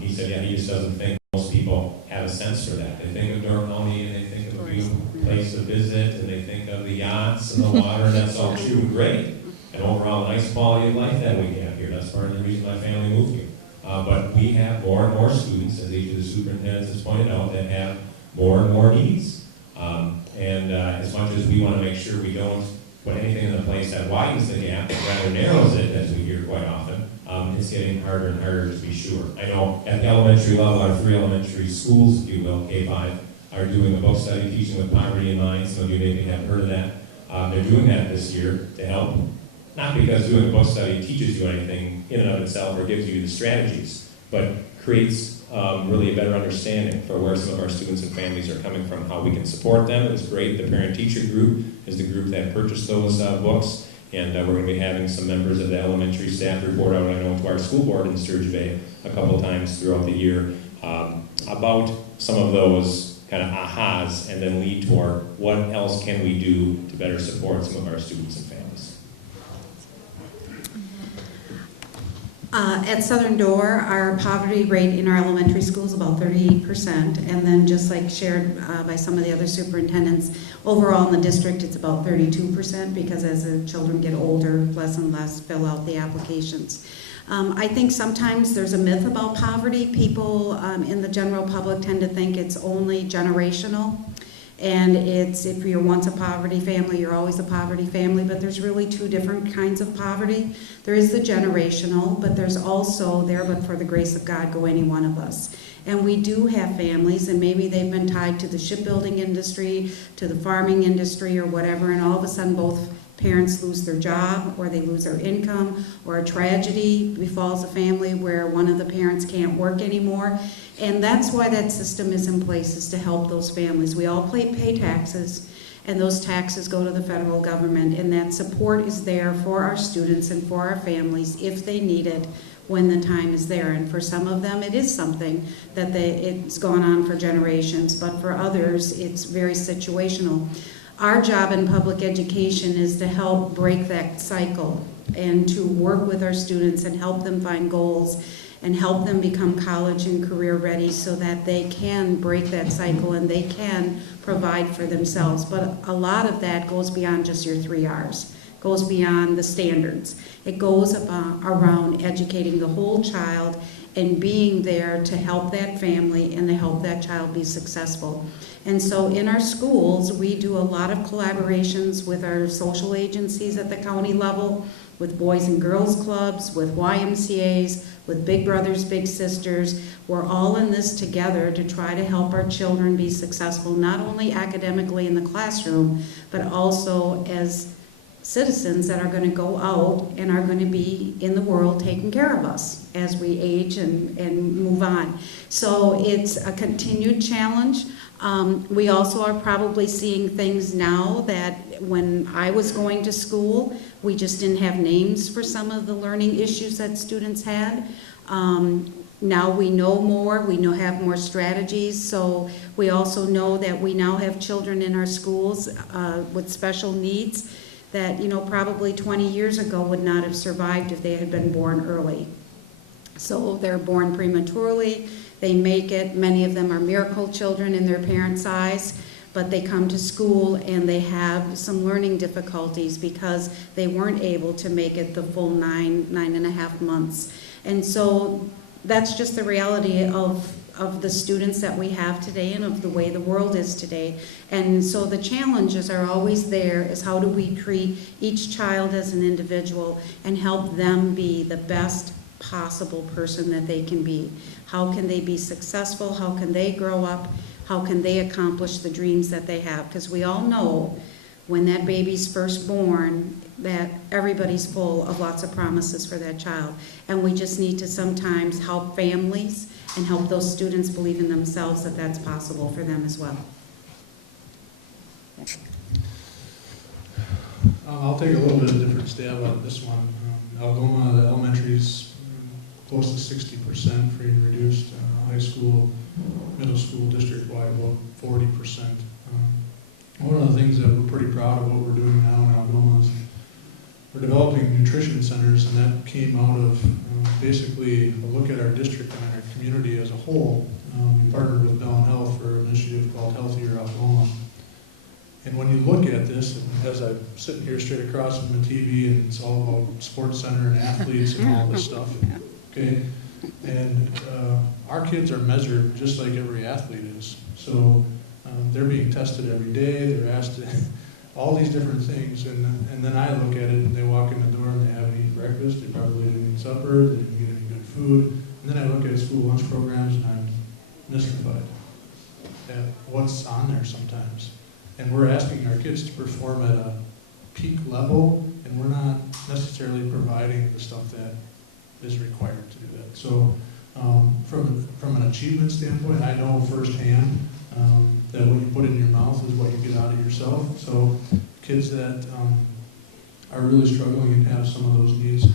He said, yeah, he just doesn't think most people have a sense for that. They think of Door County and they think of a beautiful place to visit and they think of the yachts and the water, and that's all true and great. And overall nice quality of life that we have here. That's part of the reason my family moved here. But we have more and more students, as each of the superintendents has pointed out, that have more and more needs. As much as we want to make sure we don't put anything in the place that widens the gap, rather narrows it, as we hear quite often, it's getting harder and harder to be sure. I know at the elementary level, our 3 elementary schools, if you will, K-5, are doing a book study, Teaching with Poverty in Mind. Some of you maybe have heard of that. They're doing that this year to help not because doing a book study teaches you anything in and of itself or gives you the strategies, but creates really a better understanding for where some of our students and families are coming from, how we can support them. It was great. The parent-teacher group is the group that purchased those books, and we're going to be having some members of the elementary staff report out, I know, to our school board in Sturgeon Bay a couple of times throughout the year about some of those kind of ahas, and then lead toward what else can we do to better support some of our students and families. At Southern Door, our poverty rate in our elementary school is about 38%, and then just like shared by some of the other superintendents, overall in the district it's about 32%, because as the children get older, less and less fill out the applications. I think sometimes there's a myth about poverty. People in the general public tend to think it's only generational. And it's, if you're once a poverty family, you're always a poverty family, but there's really two different kinds of poverty. There is the generational, but there's also there, but for the grace of God, go any one of us. And we do have families, and maybe they've been tied to the shipbuilding industry, to the farming industry, or whatever, and all of a sudden both parents lose their job, or they lose their income, or a tragedy befalls a family where one of the parents can't work anymore. And that's why that system is in place, is to help those families. We all pay taxes, and those taxes go to the federal government, and that support is there for our students and for our families if they need it when the time is there. And for some of them, it is something that it's gone on for generations, but for others, it's very situational. Our job in public education is to help break that cycle and to work with our students and help them find goals and help them become college and career ready so that they can break that cycle and they can provide for themselves. But a lot of that goes beyond just your 3 R's, goes beyond the standards. It goes around educating the whole child and being there to help that family and to help that child be successful. And so in our schools, we do a lot of collaborations with our social agencies at the county level, with Boys and Girls Clubs, with YMCAs, with Big Brothers, Big Sisters. We're all in this together to try to help our children be successful, not only academically in the classroom, but also as citizens that are going to go out and are going to be in the world taking care of us as we age and move on. So it's a continued challenge. We also are probably seeing things now that when I was going to school, we just didn't have names for some of the learning issues that students had. Now we know more, have more strategies, so we also know that we now have children in our schools with special needs that, probably 20 years ago would not have survived if they had been born early. So they're born prematurely, they make it, many of them are miracle children in their parents' eyes, but they come to school and they have some learning difficulties because they weren't able to make it the full 9.5 months. And so that's just the reality of the students that we have today and of the way the world is today. And so the challenges are always there, is how do we treat each child as an individual and help them be the best possible person that they can be. How can they be successful? How can they grow up? How can they accomplish the dreams that they have? Because we all know when that baby's first born that everybody's full of lots of promises for that child. And we just need to sometimes help families and help those students believe in themselves that that's possible for them as well. I'll take a little bit of a different stab at this one. Algoma, the elementary's close to 60% free and reduced. High school, middle school, district-wide, about 40%. One of the things that we're pretty proud of what we're doing now in Algoma is we're developing nutrition centers, and that came out of basically a look at our district and our community as a whole. We partnered with Bell and Health for an initiative called Healthier Algoma. And when you look at this, and as I'm sitting here straight across from the TV, and it's all about sports center and athletes and all this stuff, okay? And our kids are measured just like every athlete is. So they're being tested every day, they're asked to, all these different things, and then I look at it and they walk in the door and they haven't eaten breakfast, they probably didn't eat supper, they didn't get any good food, and then I look at school lunch programs and I'm mystified at what's on there sometimes. And we're asking our kids to perform at a peak level, and and we're not necessarily providing the stuff that is required to do that. So from an achievement standpoint, I know firsthand that what you put in your mouth is what you get out of yourself. So kids that are really struggling and have some of those needs,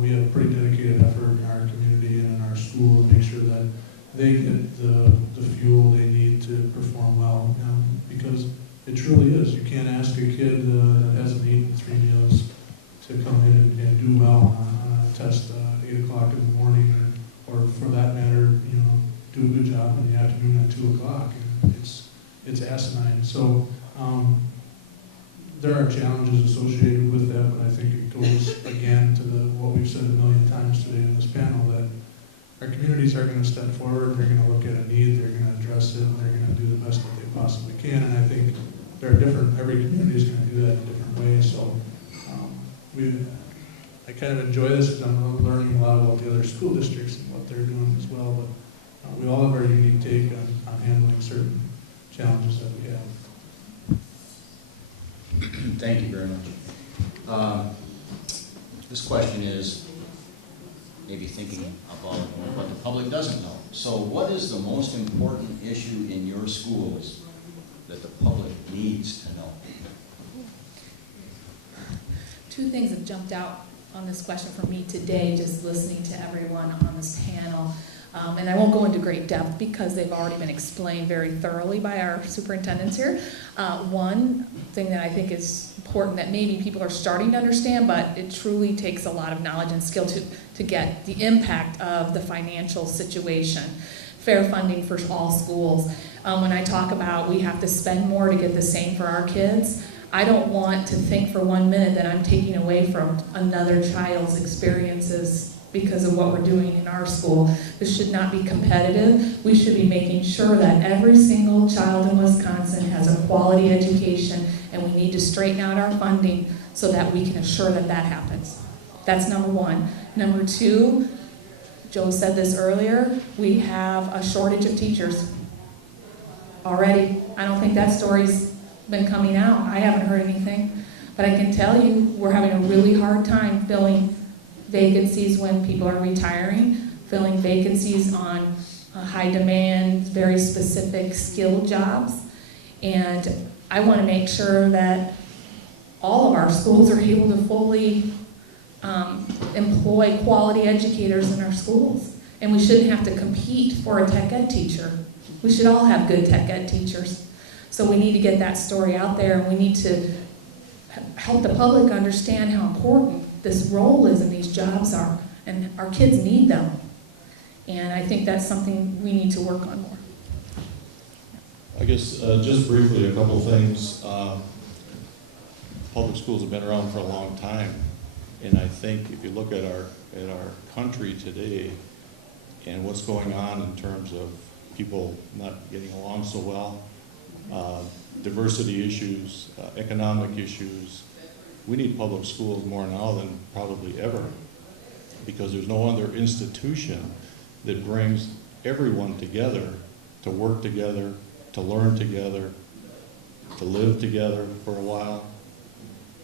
we have a pretty dedicated effort in our community and in our school to make sure that they get the fuel they need to perform well, because it truly is. You can't ask a kid that hasn't eaten 3 meals to come in and do well on a test 8 o'clock in the morning, or for that matter, do a good job in the afternoon at 2 o'clock. And it's asinine. So there are challenges associated with that, but I think it goes again to what we've said a million times today in this panel, that our communities are going to step forward, they're going to look at a need, they're going to address it, and they're going to do the best that they possibly can. And I think every community is going to do that in different ways. So I kind of enjoy this because I'm learning a lot about the other school districts and what they're doing as well. But we all have our unique take on handling certain challenges that we have. Thank you very much. This question is maybe thinking about what the public doesn't know. So what is the most important issue in your schools that the public needs to know? Two things have jumped out on this question for me today, just listening to everyone on this panel. And I won't go into great depth because they've already been explained very thoroughly by our superintendents here. One thing that I think is important that maybe people are starting to understand, but it truly takes a lot of knowledge and skill to get the impact of the financial situation. Fair funding for all schools. When I talk about we have to spend more to get the same for our kids, I don't want to think for 1 minute that I'm taking away from another child's experiences because of what we're doing in our school. This should not be competitive. We should be making sure that every single child in Wisconsin has a quality education, and we need to straighten out our funding so that we can assure that that happens. That's number one. Number two, Joe said this earlier, we have a shortage of teachers already. I don't think that story's been coming out. I haven't heard anything. But I can tell you we're having a really hard time filling vacancies when people are retiring, filling vacancies on high demand, very specific skilled jobs. And I want to make sure that all of our schools are able to fully employ quality educators in our schools. And we shouldn't have to compete for a tech ed teacher. We should all have good tech ed teachers. So we need to get that story out there, and we need to help the public understand how important this role is and these jobs are, and our kids need them. And I think that's something we need to work on more. I guess just briefly, a couple things. Public schools have been around for a long time, and I think if you look at our country today and what's going on in terms of people not getting along so well, diversity issues, economic issues, we need public schools more now than probably ever, because there's no other institution that brings everyone together to work together, to learn together, to live together for a while.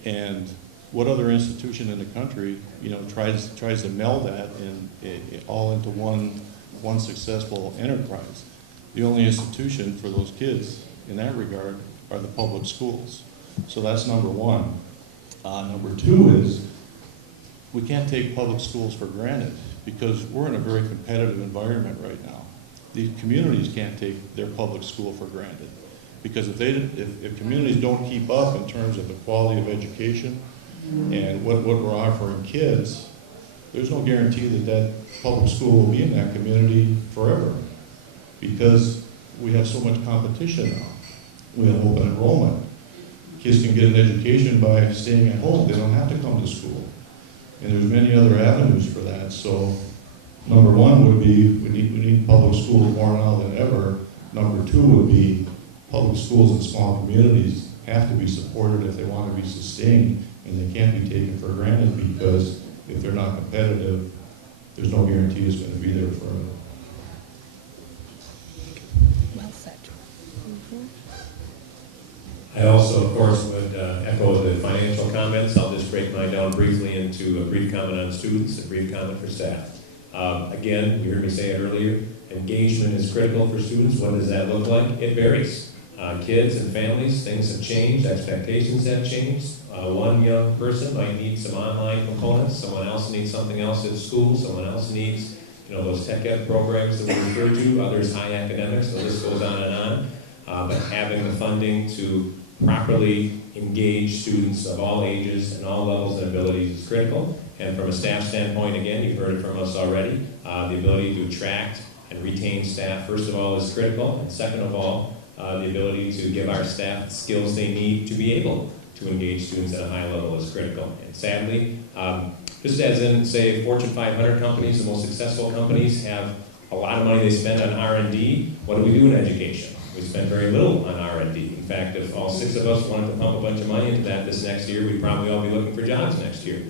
And what other institution in the country, tries to meld that all into one successful enterprise? The only institution for those kids in that regard are the public schools. So that's number one. Number two is we can't take public schools for granted, because we're in a very competitive environment right now. The communities can't take their public school for granted, because if communities don't keep up in terms of the quality of education and what we're offering kids, there's no guarantee that public school will be in that community forever, because we have so much competition now. We have open enrollment. Kids can get an education by staying at home. They don't have to come to school. And there's many other avenues for that. So number one would be we need public schools more now than ever. Number two would be public schools in small communities have to be supported if they want to be sustained, and they can't be taken for granted, because if they're not competitive, there's no guarantee it's going to be there forever. Well said. I also, of course, would echo the financial comments. I'll just break break mine down briefly into a brief comment on students, a brief comment for staff. Again, you heard me say it earlier, engagement is critical for students. What does that look like? It varies. Kids and families, things have changed, expectations have changed. One young person might need some online components, someone else needs something else at school, someone else needs, those tech ed programs that we refer to, others high academics, so this goes on and on. But having the funding to properly engage students of all ages and all levels and abilities is critical. And from a staff standpoint, again, you've heard it from us already, the ability to attract and retain staff, first of all, is critical. And second of all, the ability to give our staff the skills they need to be able to engage students at a high level is critical. And sadly, just as in, say, Fortune 500 companies, the most successful companies have a lot of money they spend on R&D. What do we do in education? We spend very little on R&D. In fact, if all 6 of us wanted to pump a bunch of money into that this next year, we'd probably all be looking for jobs next year.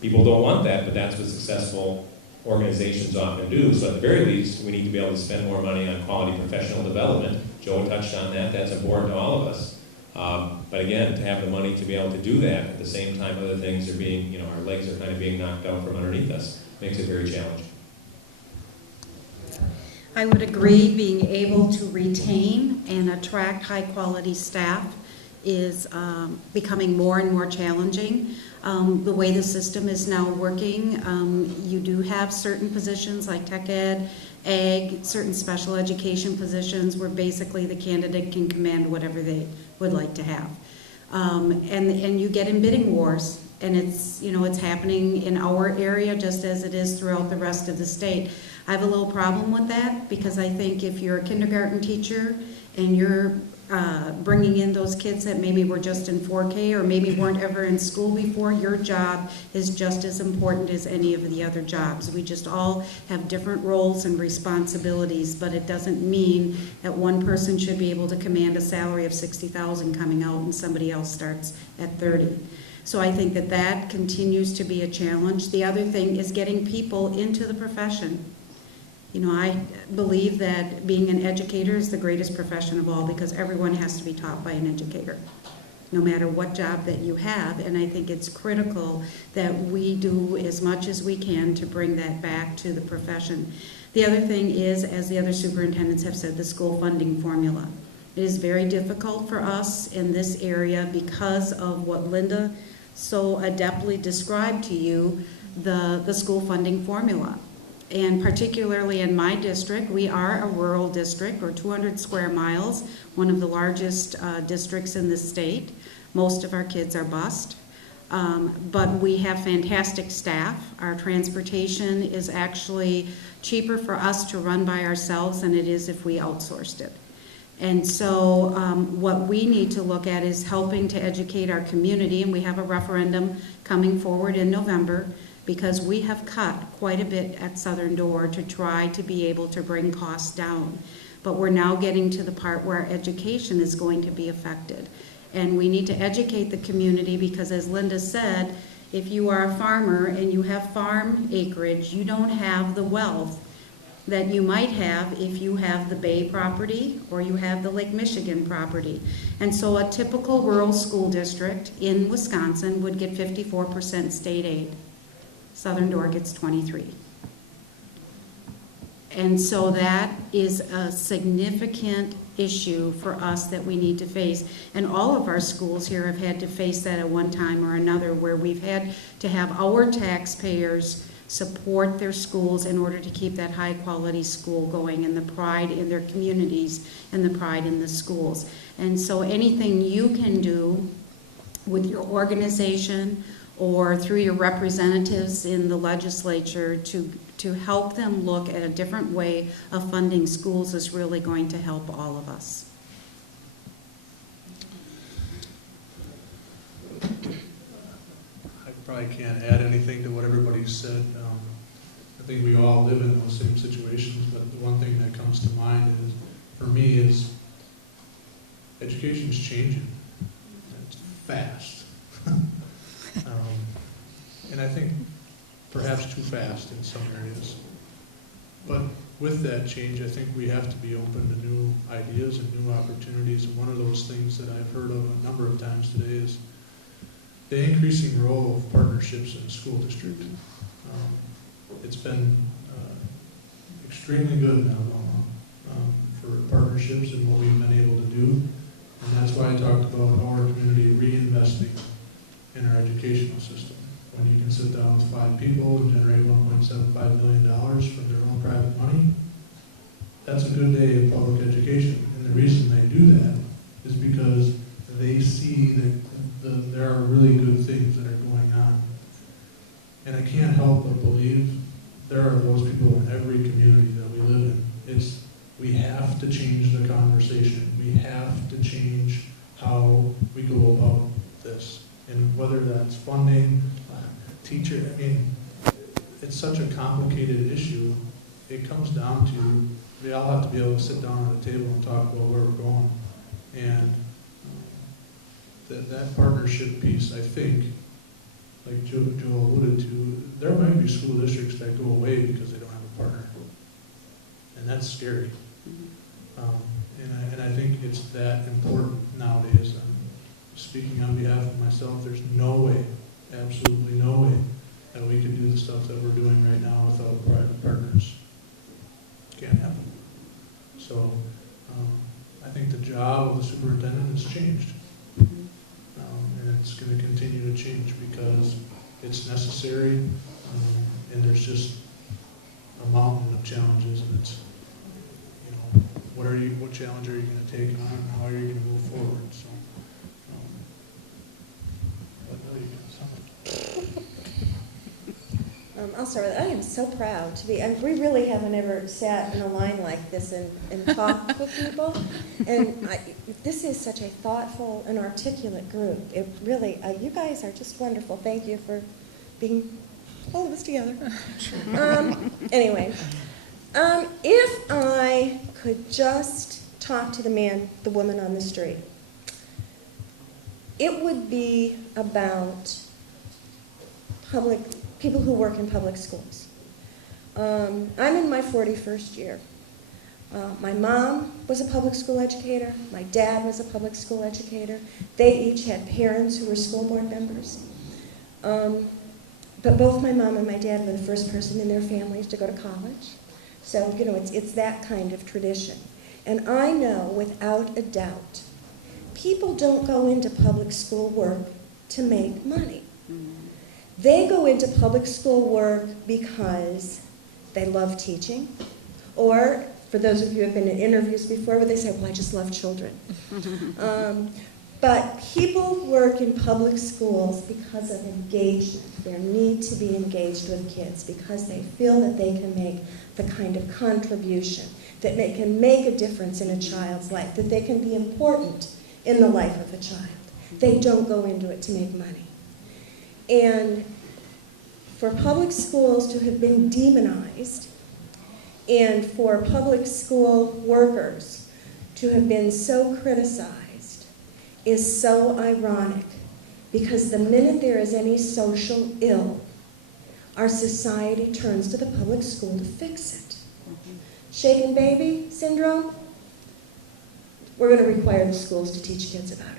People don't want that, but that's what successful organizations often do. So at the very least, we need to be able to spend more money on quality professional development. Joe touched on that. That's important to all of us. But again, to have the money to be able to do that at the same time other things are being, our legs are kind of being knocked out from underneath us, makes it very challenging. I would agree, being able to retain and attract high-quality staff is becoming more and more challenging. The way the system is now working, you do have certain positions like tech ed, ag, certain special education positions where basically the candidate can command whatever they would like to have. And you get in bidding wars, and it's happening in our area just as it is throughout the rest of the state. I have a little problem with that because I think if you're a kindergarten teacher and you're bringing in those kids that maybe were just in 4K or maybe weren't ever in school before, your job is just as important as any of the other jobs. We just all have different roles and responsibilities, but it doesn't mean that one person should be able to command a salary of $60,000 coming out and somebody else starts at 30. So I think that continues to be a challenge. The other thing is getting people into the profession. I believe that being an educator is the greatest profession of all because everyone has to be taught by an educator, no matter what job that you have. And I think it's critical that we do as much as we can to bring that back to the profession. The other thing is, as the other superintendents have said, the school funding formula. It is very difficult for us in this area because of what Linda so adeptly described to you, the school funding formula. And particularly in my district, we are a rural district, or 200 square miles, one of the largest districts in the state. Most of our kids are bused, but we have fantastic staff. Our transportation is actually cheaper for us to run by ourselves than it is if we outsourced it. And so what we need to look at is helping to educate our community, and we have a referendum coming forward in November, because we have cut quite a bit at Southern Door to try to be able to bring costs down. But we're now getting to the part where education is going to be affected. And we need to educate the community because, as Linda said, if you are a farmer and you have farm acreage, you don't have the wealth that you might have if you have the Bay property or you have the Lake Michigan property. And so a typical rural school district in Wisconsin would get 54% state aid. Southern Door gets 23. And so that is a significant issue for us that we need to face. And all of our schools here have had to face that at one time or another, where we've had to have our taxpayers support their schools in order to keep that high quality school going, and the pride in their communities and the pride in the schools. And so anything you can do with your organization or through your representatives in the legislature to help them look at a different way of funding schools is really going to help all of us. I probably can't add anything to what everybody said. I think we all live in those same situations, but the one thing that comes to mind is, for me, is education's changing. It's fast. And I think perhaps too fast in some areas. But with that change, I think we have to be open to new ideas and new opportunities. And one of those things that I've heard of a number of times today is the increasing role of partnerships in the school district. It's been extremely good now for partnerships and what we've been able to do. And that's why I talked about our community reinvesting in our educational system. When you can sit down with 5 people and generate $1.75 million from their own private money, that's a good day in public education. And the reason they do that is because they see that there are really good things that are going on. And I can't help but believe there are those people in every community that we live in. We have to change the conversation. We have to change how we go about this. And whether that's funding, teacher, I mean, it's such a complicated issue. It comes down to, we all have to be able to sit down at a table and talk about where we're going. And that partnership piece, I think, like Joe alluded to, there might be school districts that go away because they don't have a partner. And that's scary. And I think it's that important nowadays. Speaking on behalf of myself, there's no way, absolutely no way, that we can do the stuff that we're doing right now without private partners. Can't happen. So I think the job of the superintendent has changed. And it's going to continue to change because it's necessary, and there's just a mountain of challenges, and it's, what challenge are you going to take on, and how are you going to move forward? So, I'll start with, I am so proud to be, and we really haven't ever sat in a line like this and talked with people. And this is such a thoughtful and articulate group. It really, you guys are just wonderful. Thank you for being all of us together. Anyway, if I could just talk to the woman on the street, it would be about people who work in public schools. I'm in my 41st year. My mom was a public school educator. My dad was a public school educator. They each had parents who were school board members. But both my mom and my dad were the first person in their families to go to college. So, it's that kind of tradition. And I know without a doubt, people don't go into public school work to make money. They go into public school work because they love teaching, or for those of you who have been in interviews before, where they say, well, I just love children. But people work in public schools because of engagement, their need to be engaged with kids, because they feel that they can make the kind of contribution, that they can make a difference in a child's life, that they can be important in the life of a child. They don't go into it to make money. And for public schools to have been demonized, and for public school workers to have been so criticized, is so ironic, because the minute there is any social ill, our society turns to the public school to fix it. Shaken baby syndrome, we're going to require the schools to teach kids about it.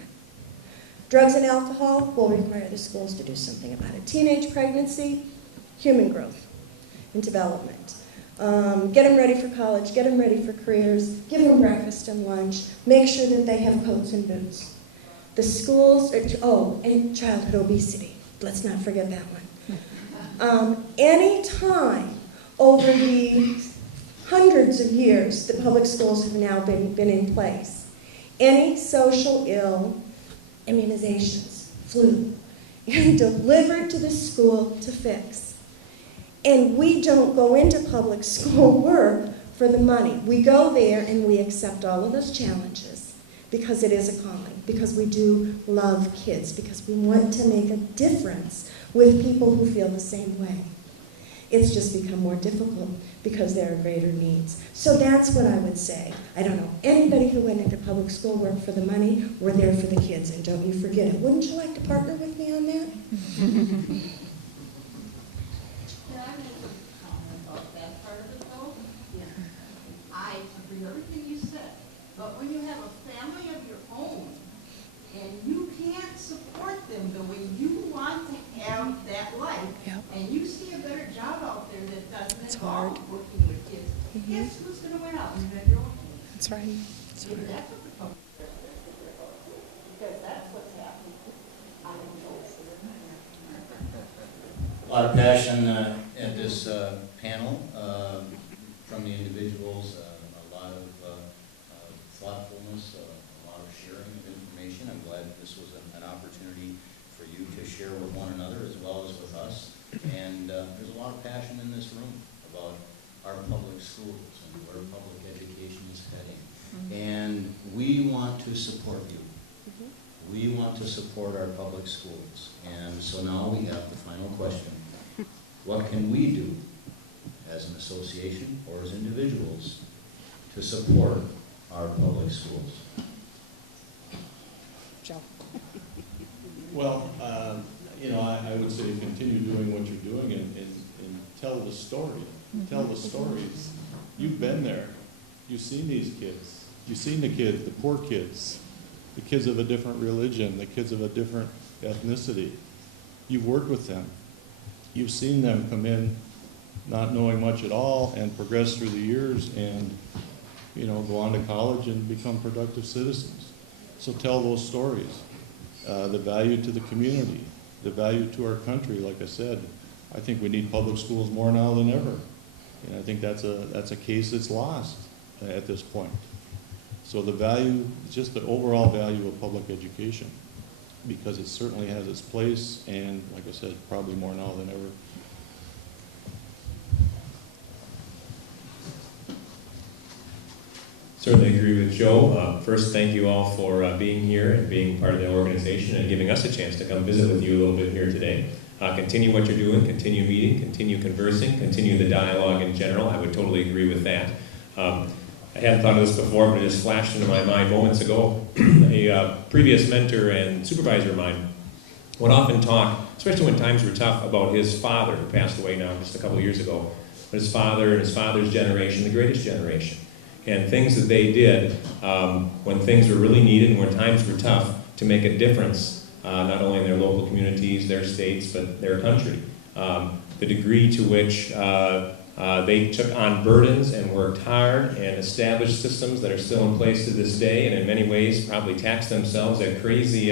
Drugs and alcohol, we'll require the schools to do something about it. Teenage pregnancy, human growth and development. Get them ready for college, get them ready for careers, give them breakfast and lunch, make sure that they have coats and boots. The schools, and childhood obesity. Let's not forget that one. Any time over the hundreds of years that public schools have now been in place, any social ill, immunizations, flu, delivered to the school to fix. And we don't go into public school work for the money. We go there and we accept all of those challenges because it is a calling, because we do love kids, because we want to make a difference with people who feel the same way. It's just become more difficult because there are greater needs. So that's what I would say. I don't know anybody who went into public school work for the money. We're there for the kids, and don't you forget it. Wouldn't you like to partner with me on that? Can I make a comment about that part of it, though? Yeah. I agree with everything you said, but when you have a family of your own, and you can't support them the way you guess who's gonna win out? You have your own team. That's right. Maybe that's what the public, because that's what's happening. I don't know. A lot of passion at this panel from the individuals, a lot of thoughtfulness, a lot of sharing of information. I'm glad that this was an opportunity for you to share with one another as well as with us. And there's a lot of passion in this room about our public schools and where public education is heading. And we want to support you. We want to support our public schools. And so now we have the final question. What can we do as an association or as individuals to support our public schools? Joe. Well, I would say continue doing what you're doing and tell the story. Tell the stories. You've been there. You've seen these kids. You've seen the kids, the poor kids, the kids of a different religion, the kids of a different ethnicity. You've worked with them. You've seen them come in not knowing much at all and progress through the years and, go on to college and become productive citizens. So tell those stories. The value to the community, the value to our country. Like I said, I think we need public schools more now than ever. And I think that's a case that's lost at this point. So the value, just the overall value of public education, because it certainly has its place, and like I said, probably more now than ever. Certainly agree with Joe. First, thank you all for being here and being part of the organization and giving us a chance to come visit with you a little bit here today. Continue what you're doing, continue meeting, continue conversing, continue the dialogue in general. I would totally agree with that. I hadn't thought of this before, but it just flashed into my mind moments ago. A previous mentor and supervisor of mine would often talk, especially when times were tough, about his father, who passed away now just a couple of years ago. But his father and his father's generation, the greatest generation. And things that they did when things were really needed and when times were tough to make a difference, not only in their local communities, their states, but their country. The degree to which they took on burdens and worked hard and established systems that are still in place to this day, and in many ways probably taxed themselves at crazy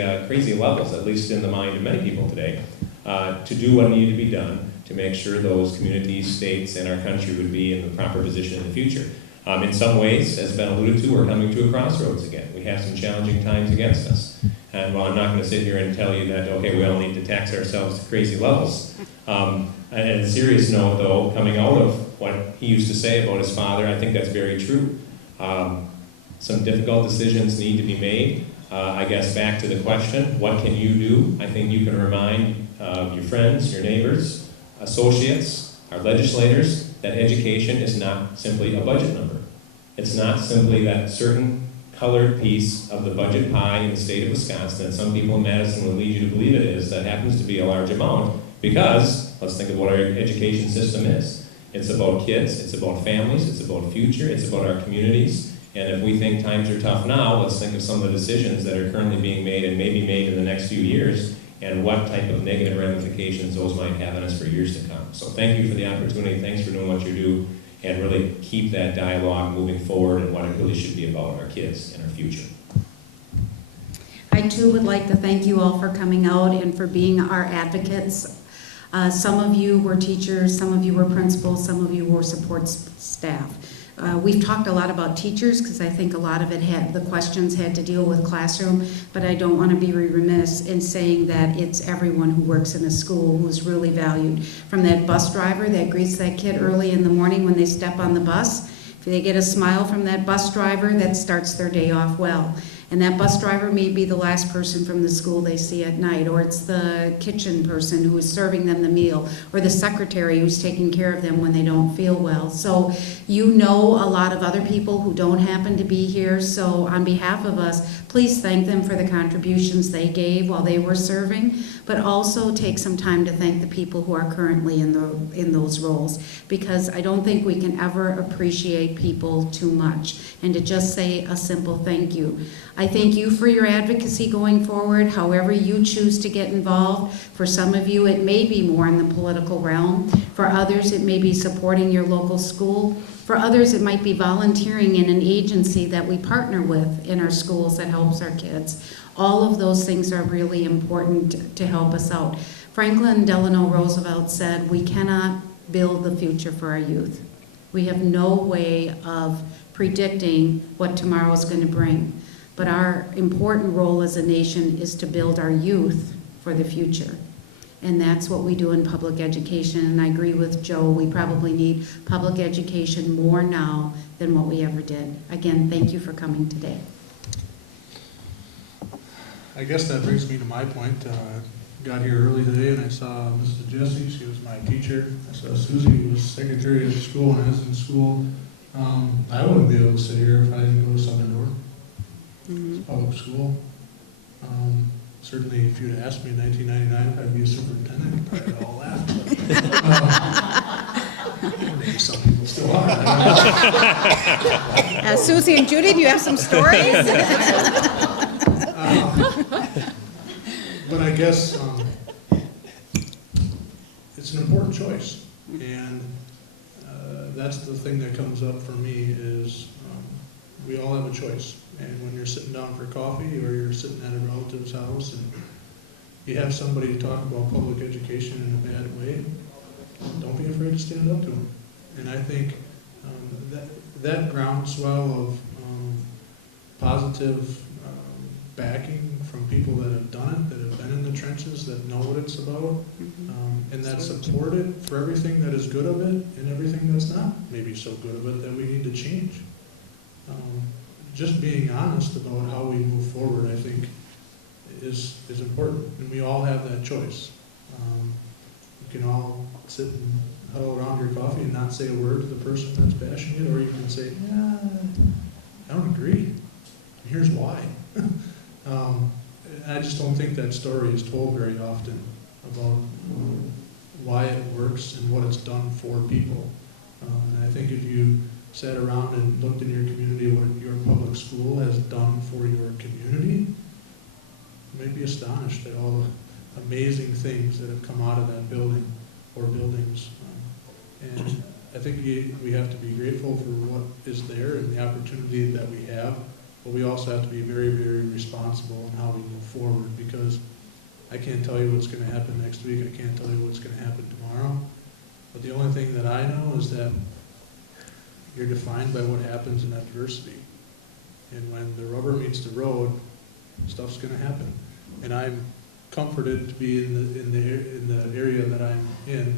levels, at least in the mind of many people today, to do what needed to be done to make sure those communities, states, and our country would be in the proper position in the future. In some ways, as been alluded to, we're coming to a crossroads again. We have some challenging times against us. And while I'm not going to sit here and tell you that, okay, we all need to tax ourselves to crazy levels. And on a serious note, though, coming out of what he used to say about his father, I think that's very true. Some difficult decisions need to be made. I guess back to the question, what can you do? I think you can remind your friends, your neighbors, associates, our legislators, that education is not simply a budget number. It's not simply that certain colored piece of the budget pie in the state of Wisconsin that some people in Madison would lead you to believe it is, that happens to be a large amount, because let's think of what our education system is. It's about kids, it's about families, it's about future, it's about our communities, and if we think times are tough now, let's think of some of the decisions that are currently being made and may be made in the next few years, and what type of negative ramifications those might have on us for years to come. So thank you for the opportunity, thanks for doing what you do, and really keep that dialogue moving forward and what it really should be about our kids and our future. I too would like to thank you all for coming out and for being our advocates. Some of you were teachers, some of you were principals, some of you were support staff. We've talked a lot about teachers because I think a lot of the questions had to deal with classroom, but I don't want to be remiss in saying that it's everyone who works in a school who is really valued. From that bus driver that greets that kid early in the morning when they step on the bus, if they get a smile from that bus driver, that starts their day off well. And that bus driver may be the last person from the school they see at night, or it's the kitchen person who is serving them the meal, or the secretary who's taking care of them when they don't feel well. So you know a lot of other people who don't happen to be here, so on behalf of us, please thank them for the contributions they gave while they were serving, but also take some time to thank the people who are currently in those roles, because I don't think we can ever appreciate people too much, and to just say a simple thank you. I thank you for your advocacy going forward, however you choose to get involved. For some of you, it may be more in the political realm. For others, it may be supporting your local school. For others, it might be volunteering in an agency that we partner with in our schools that helps our kids. All of those things are really important to help us out. Franklin Delano Roosevelt said, "We cannot build the future for our youth. We have no way of predicting what tomorrow is going to bring. But our important role as a nation is to build our youth for the future." And that's what we do in public education. And I agree with Joe, we probably need public education more now than what we ever did. Again, thank you for coming today. I guess that brings me to my point. Got here early today and I saw Mrs. Jessie, she was my teacher. I saw Susie, who was secretary of the school and I was in school. I wouldn't be able to sit here if I didn't go to Southern Door. It's a public school. Certainly, if you'd asked me in 1999 if I'd be a superintendent, I'd probably all laughed. Maybe some people still are. Susie and Judy, do you have some stories? But I guess it's an important choice, and that's the thing that comes up for me is we all have a choice. And when you're sitting down for coffee or you're sitting at a relative's house and you have somebody talk about public education in a bad way, don't be afraid to stand up to them. And I think that groundswell of positive backing from people that have done it, that have been in the trenches, that know what it's about, and that support it for everything that is good of it and everything that's not maybe so good of it that we need to change. Just being honest about how we move forward, I think, is important, and we all have that choice. You can all sit and huddle around your coffee and not say a word to the person that's bashing it, or you can say, "Yeah, I don't agree. And here's why." I just don't think that story is told very often about why it works and what it's done for people. And I think if you sat around and looked in your community what your public school has done for your community, you may be astonished at all the amazing things that have come out of that building or buildings. And I think we have to be grateful for what is there and the opportunity that we have, but we also have to be very, very responsible in how we move forward, because I can't tell you what's going to happen next week, I can't tell you what's going to happen tomorrow, but the only thing that I know is that you're defined by what happens in adversity. And when the rubber meets the road, stuff's going to happen. And I'm comforted to be in the area that I'm in,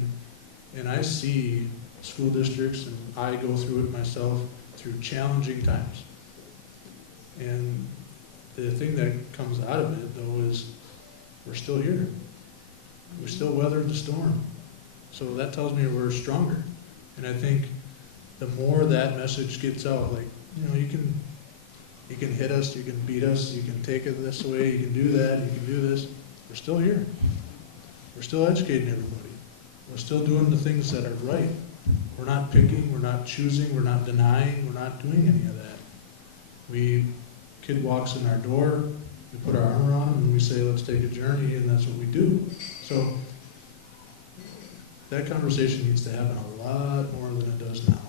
and I see school districts, and I go through it myself, through challenging times. And the thing that comes out of it, though, is we're still here. We still weathered the storm. So that tells me we're stronger. And I think the more that message gets out, like, you can hit us, you can beat us, you can take it this way, you can do that, you can do this. We're still here. We're still educating everybody. We're still doing the things that are right. We're not picking, we're not choosing, we're not denying, we're not doing any of that. Kid walks in our door, we put our arm around him and we say, let's take a journey, and that's what we do. So that conversation needs to happen a lot more than it does now.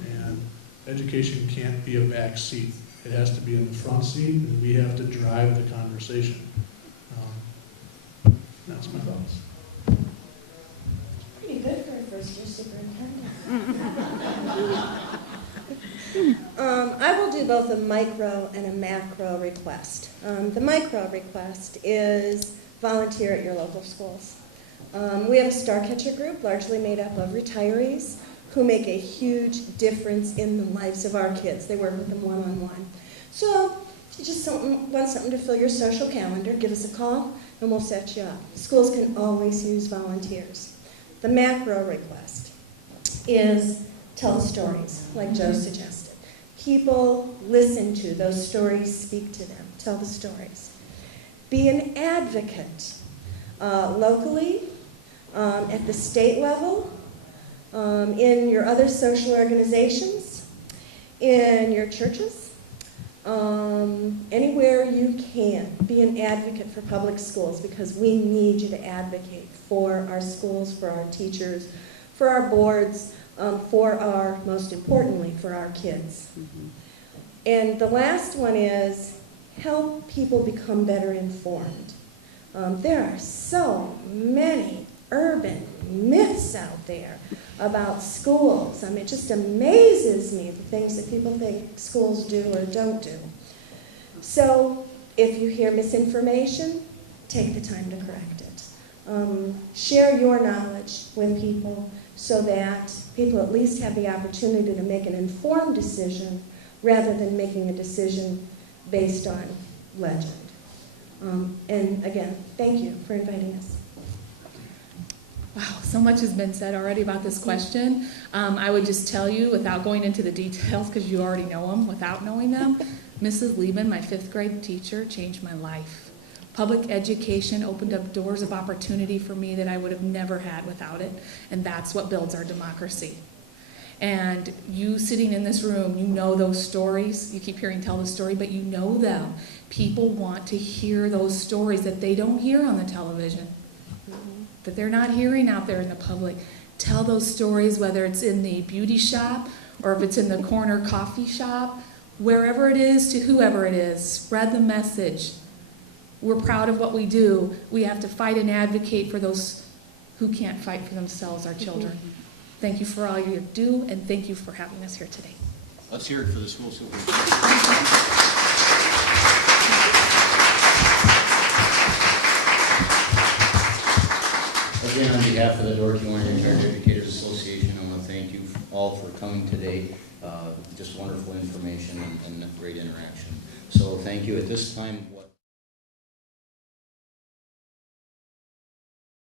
And education can't be a back seat. It has to be in the front seat, and we have to drive the conversation. That's my thoughts. Pretty good for a first-year superintendent. I will do both a micro and a macro request. The micro request is volunteer at your local schools. We have a Star Catcher group largely made up of retirees who make a huge difference in the lives of our kids. They work with them one-on-one. So if you just want something to fill your social calendar, give us a call and we'll set you up. Schools can always use volunteers. The macro request is tell the stories, like Joe suggested. People listen to those stories, speak to them, tell the stories. Be an advocate locally, at the state level, in your other social organizations, in your churches, anywhere you can. Be an advocate for public schools, because we need you to advocate for our schools, for our teachers, for our boards, most importantly, for our kids. And the last one is help people become better informed. There are so many urban myths out there about schools. I mean, it just amazes me the things that people think schools do or don't do. So if you hear misinformation, take the time to correct it. Share your knowledge with people so that people at least have the opportunity to make an informed decision rather than making a decision based on legend. And again, thank you for inviting us. Wow, so much has been said already about this question. I would just tell you, without going into the details, because you already know them, without knowing them, Mrs. Lieben, my 5th grade teacher, changed my life. Public education opened up doors of opportunity for me that I would have never had without it, and that's what builds our democracy. And you sitting in this room, you know those stories. You keep hearing tell the story, but you know them. People want to hear those stories that they don't hear on the television, that they're not hearing out there in the public. Tell those stories, whether it's in the beauty shop or if it's in the corner coffee shop, wherever it is, to whoever it is. Spread the message. We're proud of what we do. We have to fight and advocate for those who can't fight for themselves, our children. Thank you for all you do, and thank you for having us here today. Let's hear it for the school superintendent. Again, on behalf of the Kewaunee Retired Educators Association, I want to thank you all for coming today. Just wonderful information and great interaction. So thank you. At this time, what